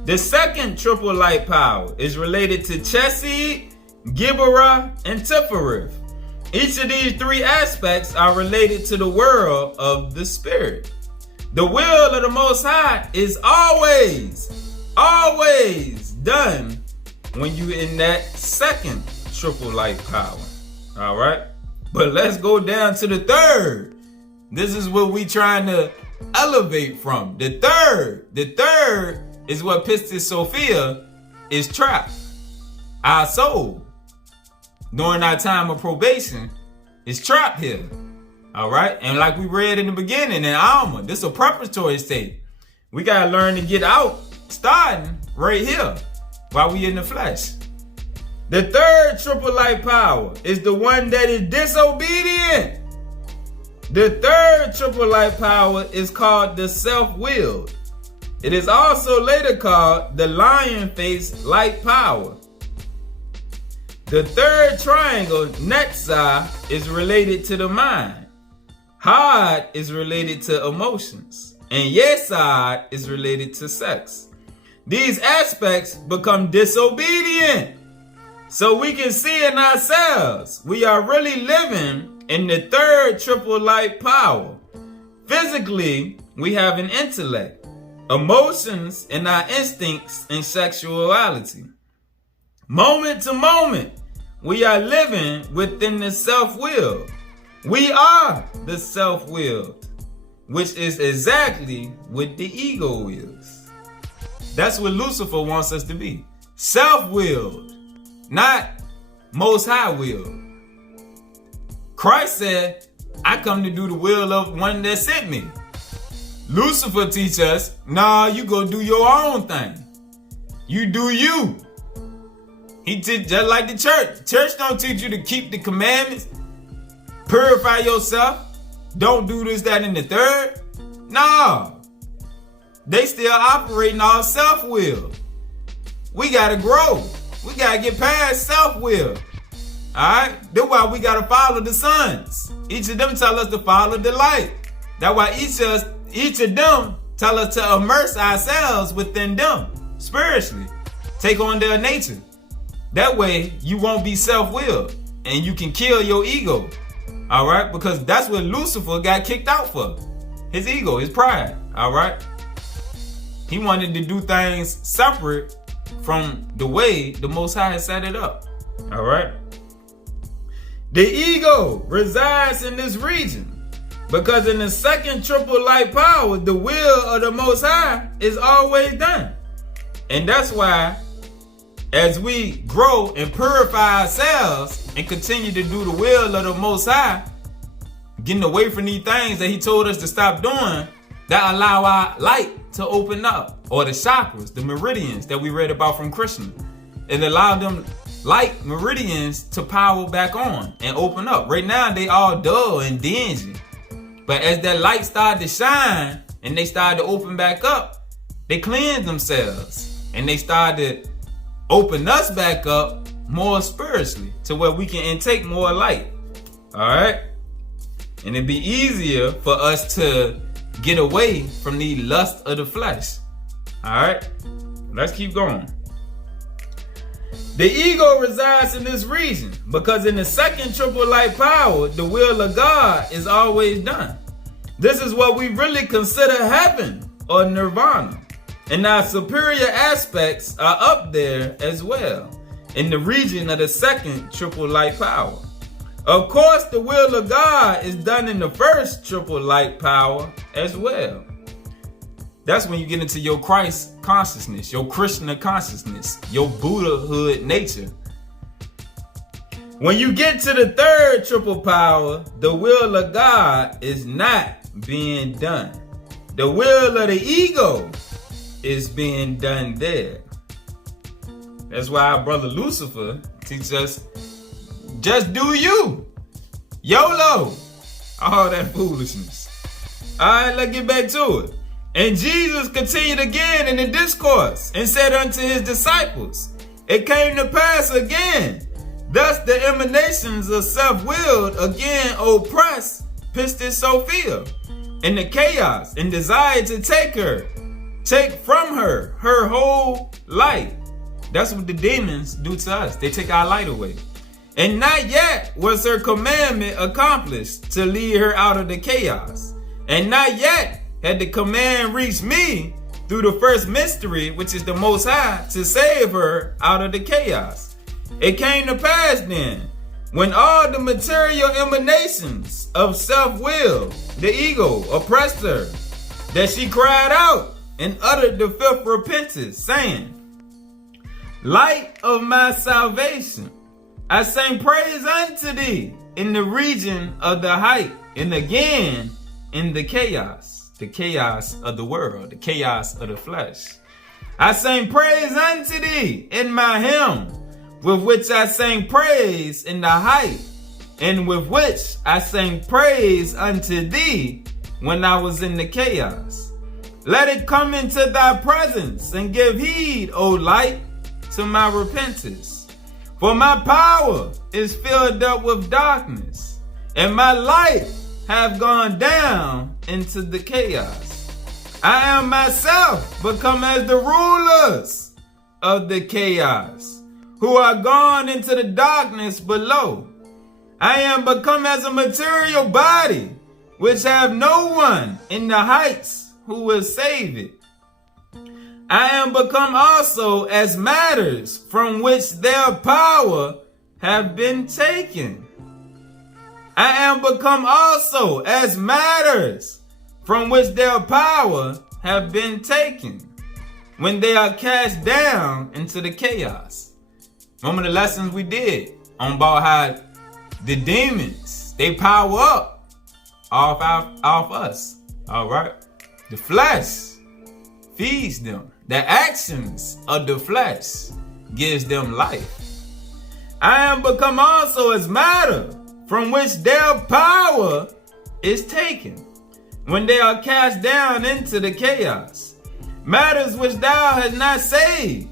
The second triple light power is related to Chesed, Gibberah, and Tifereth. Each of these three aspects are related to the world of the spirit. The will of the Most High is always done when you're in that second triple light power. All right? But let's go down to the third. This is what we trying to elevate from. The third is what Pistis Sophia is trapped. Our soul, during our time of probation, is trapped here. All right? And like we read in the beginning in Alma, this is a preparatory state. We got to learn to get out, starting right here while we in the flesh. The third triple light power is the one that is disobedient. The third triple light power is called the self-willed. It is also later called the lion-faced light power. The third triangle, Netzah, is related to the mind. Had is related to emotions. And Yesod is related to sex. These aspects become disobedient. So we can see in ourselves, we are really living in the third triple light power. Physically, we have an intellect, emotions, and our instincts and sexuality. Moment to moment, we are living within the self-will. We are the self-willed, which is exactly what the ego is. That's what Lucifer wants us to be. Self-willed, not Most High willed. Christ said, I come to do the will of one that sent me. Lucifer teach us, nah, you go do your own thing. You do you. He teach just like the church. Church don't teach you to keep the commandments, purify yourself, don't do this, that, and the third. No. They still operating all self-will. We gotta grow. We gotta get past self-will. Alright? That's why we gotta follow the sons. Each of them tell us to follow the light. That's why each of them tell us to immerse ourselves within them spiritually. Take on their nature. That way you won't be self-willed and you can kill your ego. Alright? Because that's what Lucifer got kicked out for. His ego, his pride. Alright? He wanted to do things separate from the way the Most High has set it up. Alright? The ego resides in this region because in the second triple light power, the will of the Most High is always done. And that's why as we grow and purify ourselves and continue to do the will of the Most High, getting away from these things that he told us to stop doing, that allow our light to open up, or the chakras, the meridians that we read about from Krishna. It allowed them light meridians to power back on and open up. Right now they all dull and dingy. But as that light started to shine and they started to open back up, they cleansed themselves and they started to open us back up more spiritually to where we can intake more light. Alright? And it'd be easier for us to get away from the lust of the flesh. Alright? Let's keep going. The ego resides in this region because in the second triple light power, the will of God is always done. This is what we really consider heaven or nirvana. And our superior aspects are up there as well, in the region of the second triple light power. Of course, the will of God is done in the first triple light power as well. That's when you get into your Christ consciousness, your Krishna consciousness, your Buddhahood nature. When you get to the third triple power, the will of God is not being done. The will of the ego is being done there. That's why our brother Lucifer teaches us, just do you. YOLO. All that foolishness. Alright, let's get back to it. And Jesus continued again in the discourse and said unto his disciples, it came to pass again, thus the emanations of self-willed again oppress Pistis Sophia, and the chaos and desire to take her take from her her whole light. That's what the demons do to us. They take our light away. And not yet was her commandment accomplished to lead her out of the chaos. And not yet had the command reached me through the first mystery, which is the Most High, to save her out of the chaos. It came to pass then, when all the material emanations of self-will, the ego, oppressed her, that she cried out and uttered the fifth repentance, saying, Light of my salvation, I sing praise unto thee in the region of the height, and again in the chaos of the world, the chaos of the flesh. I sing praise unto thee in my hymn, with which I sang praise in the height, and with which I sang praise unto thee when I was in the chaos. Let it come into thy presence and give heed, O light, to my repentance. For my power is filled up with darkness, and my light have gone down into the chaos. I am myself become as the rulers of the chaos, who are gone into the darkness below. I am become as a material body, which have no one in the heights who will save it. I am become also as matters from which their power have been taken. I am become also as matters from which their power have been taken, when they are cast down into the chaos. Remember the lessons we did on about how the demons, they power up off us. All right. The flesh feeds them. The actions of the flesh gives them life. I am become also as matter from which their power is taken, when they are cast down into the chaos. Matters which thou hast not saved,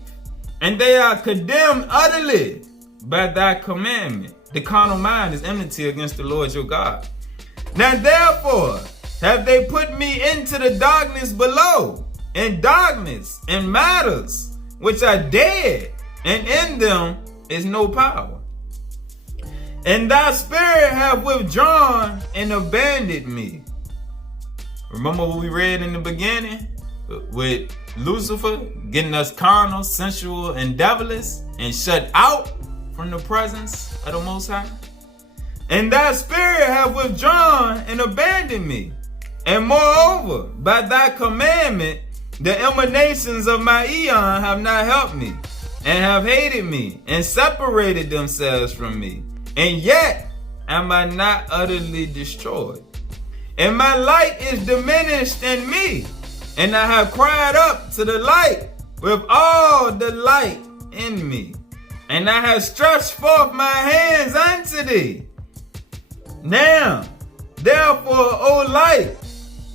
and they are condemned utterly by thy commandment. The carnal mind is enmity against the Lord your God. Now therefore have they put me into the darkness below, and darkness and matters which are dead, and in them is no power. And thy spirit have withdrawn and abandoned me. Remember what we read in the beginning with Lucifer getting us carnal, sensual, and devilish, and shut out from the presence of the Most High? And thy spirit have withdrawn and abandoned me. And moreover, by thy commandment, the emanations of my eon have not helped me, and have hated me, and separated themselves from me. And yet am I not utterly destroyed. And my light is diminished in me, and I have cried up to the light with all the light in me. And I have stretched forth my hands unto thee. Now, therefore, O light,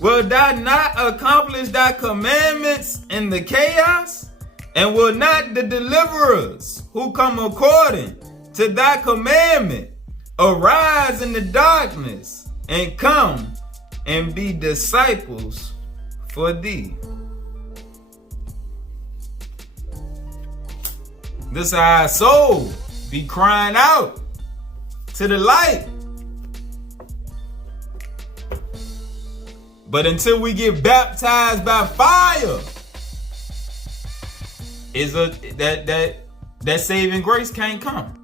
will thou not accomplish thy commandments in the chaos? And will not the deliverers who come according to thy commandment arise in the darkness and come and be disciples for thee? This our soul be crying out to the light. But until we get baptized by fire, that saving grace can't come.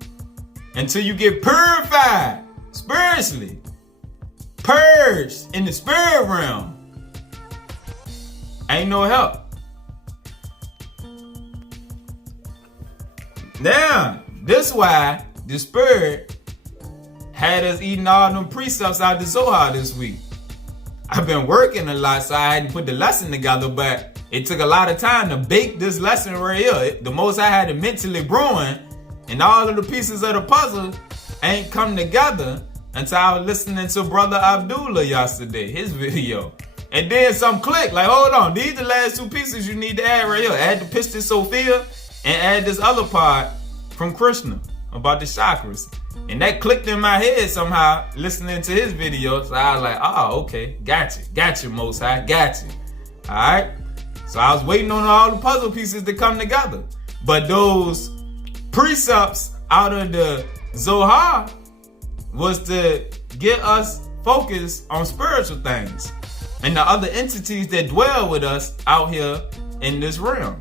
Until you get purified spiritually, purged in the spirit realm, ain't no help. Now, this why the Spirit had us eating all them precepts out the Zohar this week. I've been working a lot, so I hadn't put the lesson together, but it took a lot of time to bake this lesson right here. The most I had it mentally brewing, and all of the pieces of the puzzle ain't come together until I was listening to Brother Abdullah yesterday, his video. And then some click, like, hold on, these the last two pieces you need to add right here. Add the Pistis Sophia and add this other part from Krishna about the chakras. And that clicked in my head somehow, listening to his video. So I was like, oh, okay, gotcha, Most High, gotcha. All right. So I was waiting on all the puzzle pieces to come together. But those precepts out of the zohar was to get us focused on spiritual things and the other entities that dwell with us out here in this realm.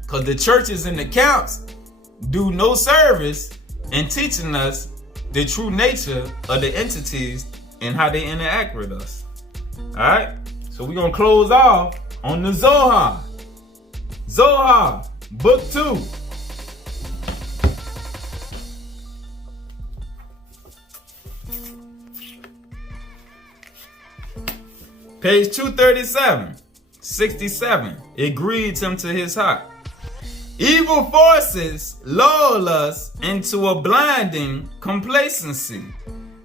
Because the churches and the camps do no service in teaching us the true nature of the entities and how they interact with us. Alright? So we're going to close off on the Zohar. Zohar, book 2. Page 237, 67. It grieves him to his heart. Evil forces lull us into a blinding complacency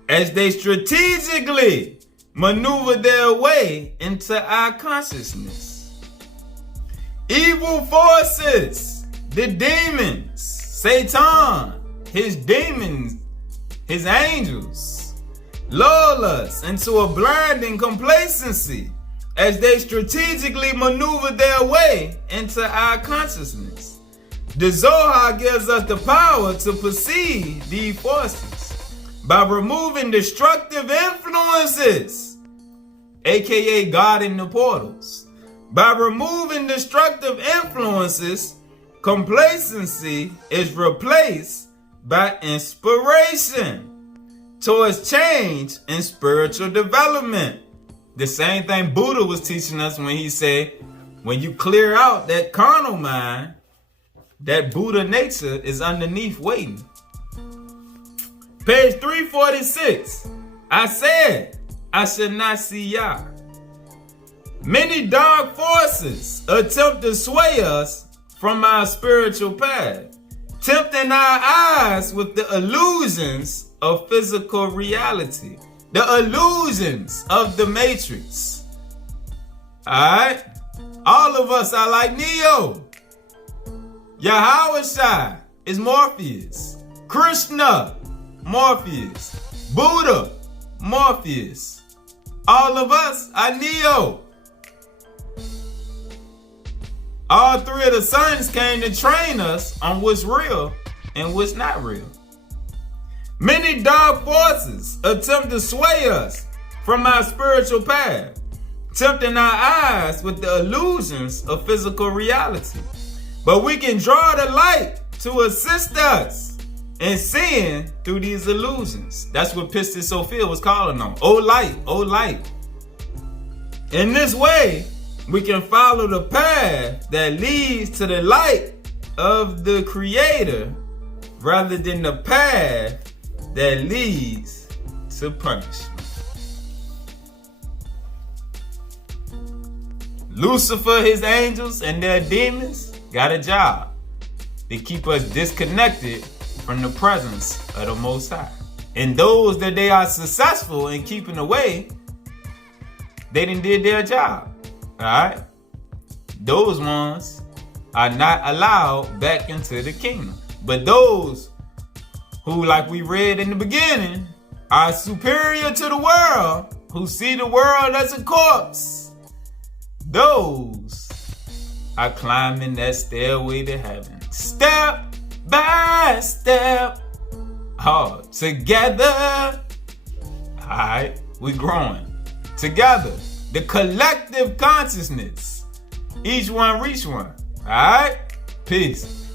as they strategically maneuver their way into our consciousness. Evil forces, the demons, Satan, his demons, his angels, lull us into a blinding complacency as they strategically maneuver their way into our consciousness. The Zohar gives us the power to perceive these forces by removing destructive influences, aka guarding the portals. By removing destructive influences, complacency is replaced by inspiration towards change and spiritual development. The same thing Buddha was teaching us when he said, when you clear out that carnal mind, that Buddha nature is underneath waiting. Page 346. I said, I should not see Yah. Many dark forces attempt to sway us from our spiritual path, tempting our eyes with the illusions of physical reality, the illusions of the matrix. Alright? All of us are like Neo. Yahweh is Morpheus. Krishna, Morpheus. Buddha, Morpheus. All of us are Neo. All three of the sons came to train us on what's real and what's not real. Many dark forces attempt to sway us from our spiritual path, tempting our eyes with the illusions of physical reality. But we can draw the light to assist us in seeing through these illusions. That's what Pistis Sophia was calling on. Oh light, oh light. In this way, we can follow the path that leads to the light of the Creator rather than the path that leads to punishment. Lucifer, his angels, and their demons got a job to keep us disconnected from the presence of the Most High. And those that they are successful in keeping away, they done did their job. Alright? Those ones are not allowed back into the kingdom. But those who, like we read in the beginning, are superior to the world, who see the world as a corpse, those are climbing that stairway to heaven. Step by step. Oh, together. Alright, we growing. Together. The collective consciousness. Each one reach one. Alright? Peace.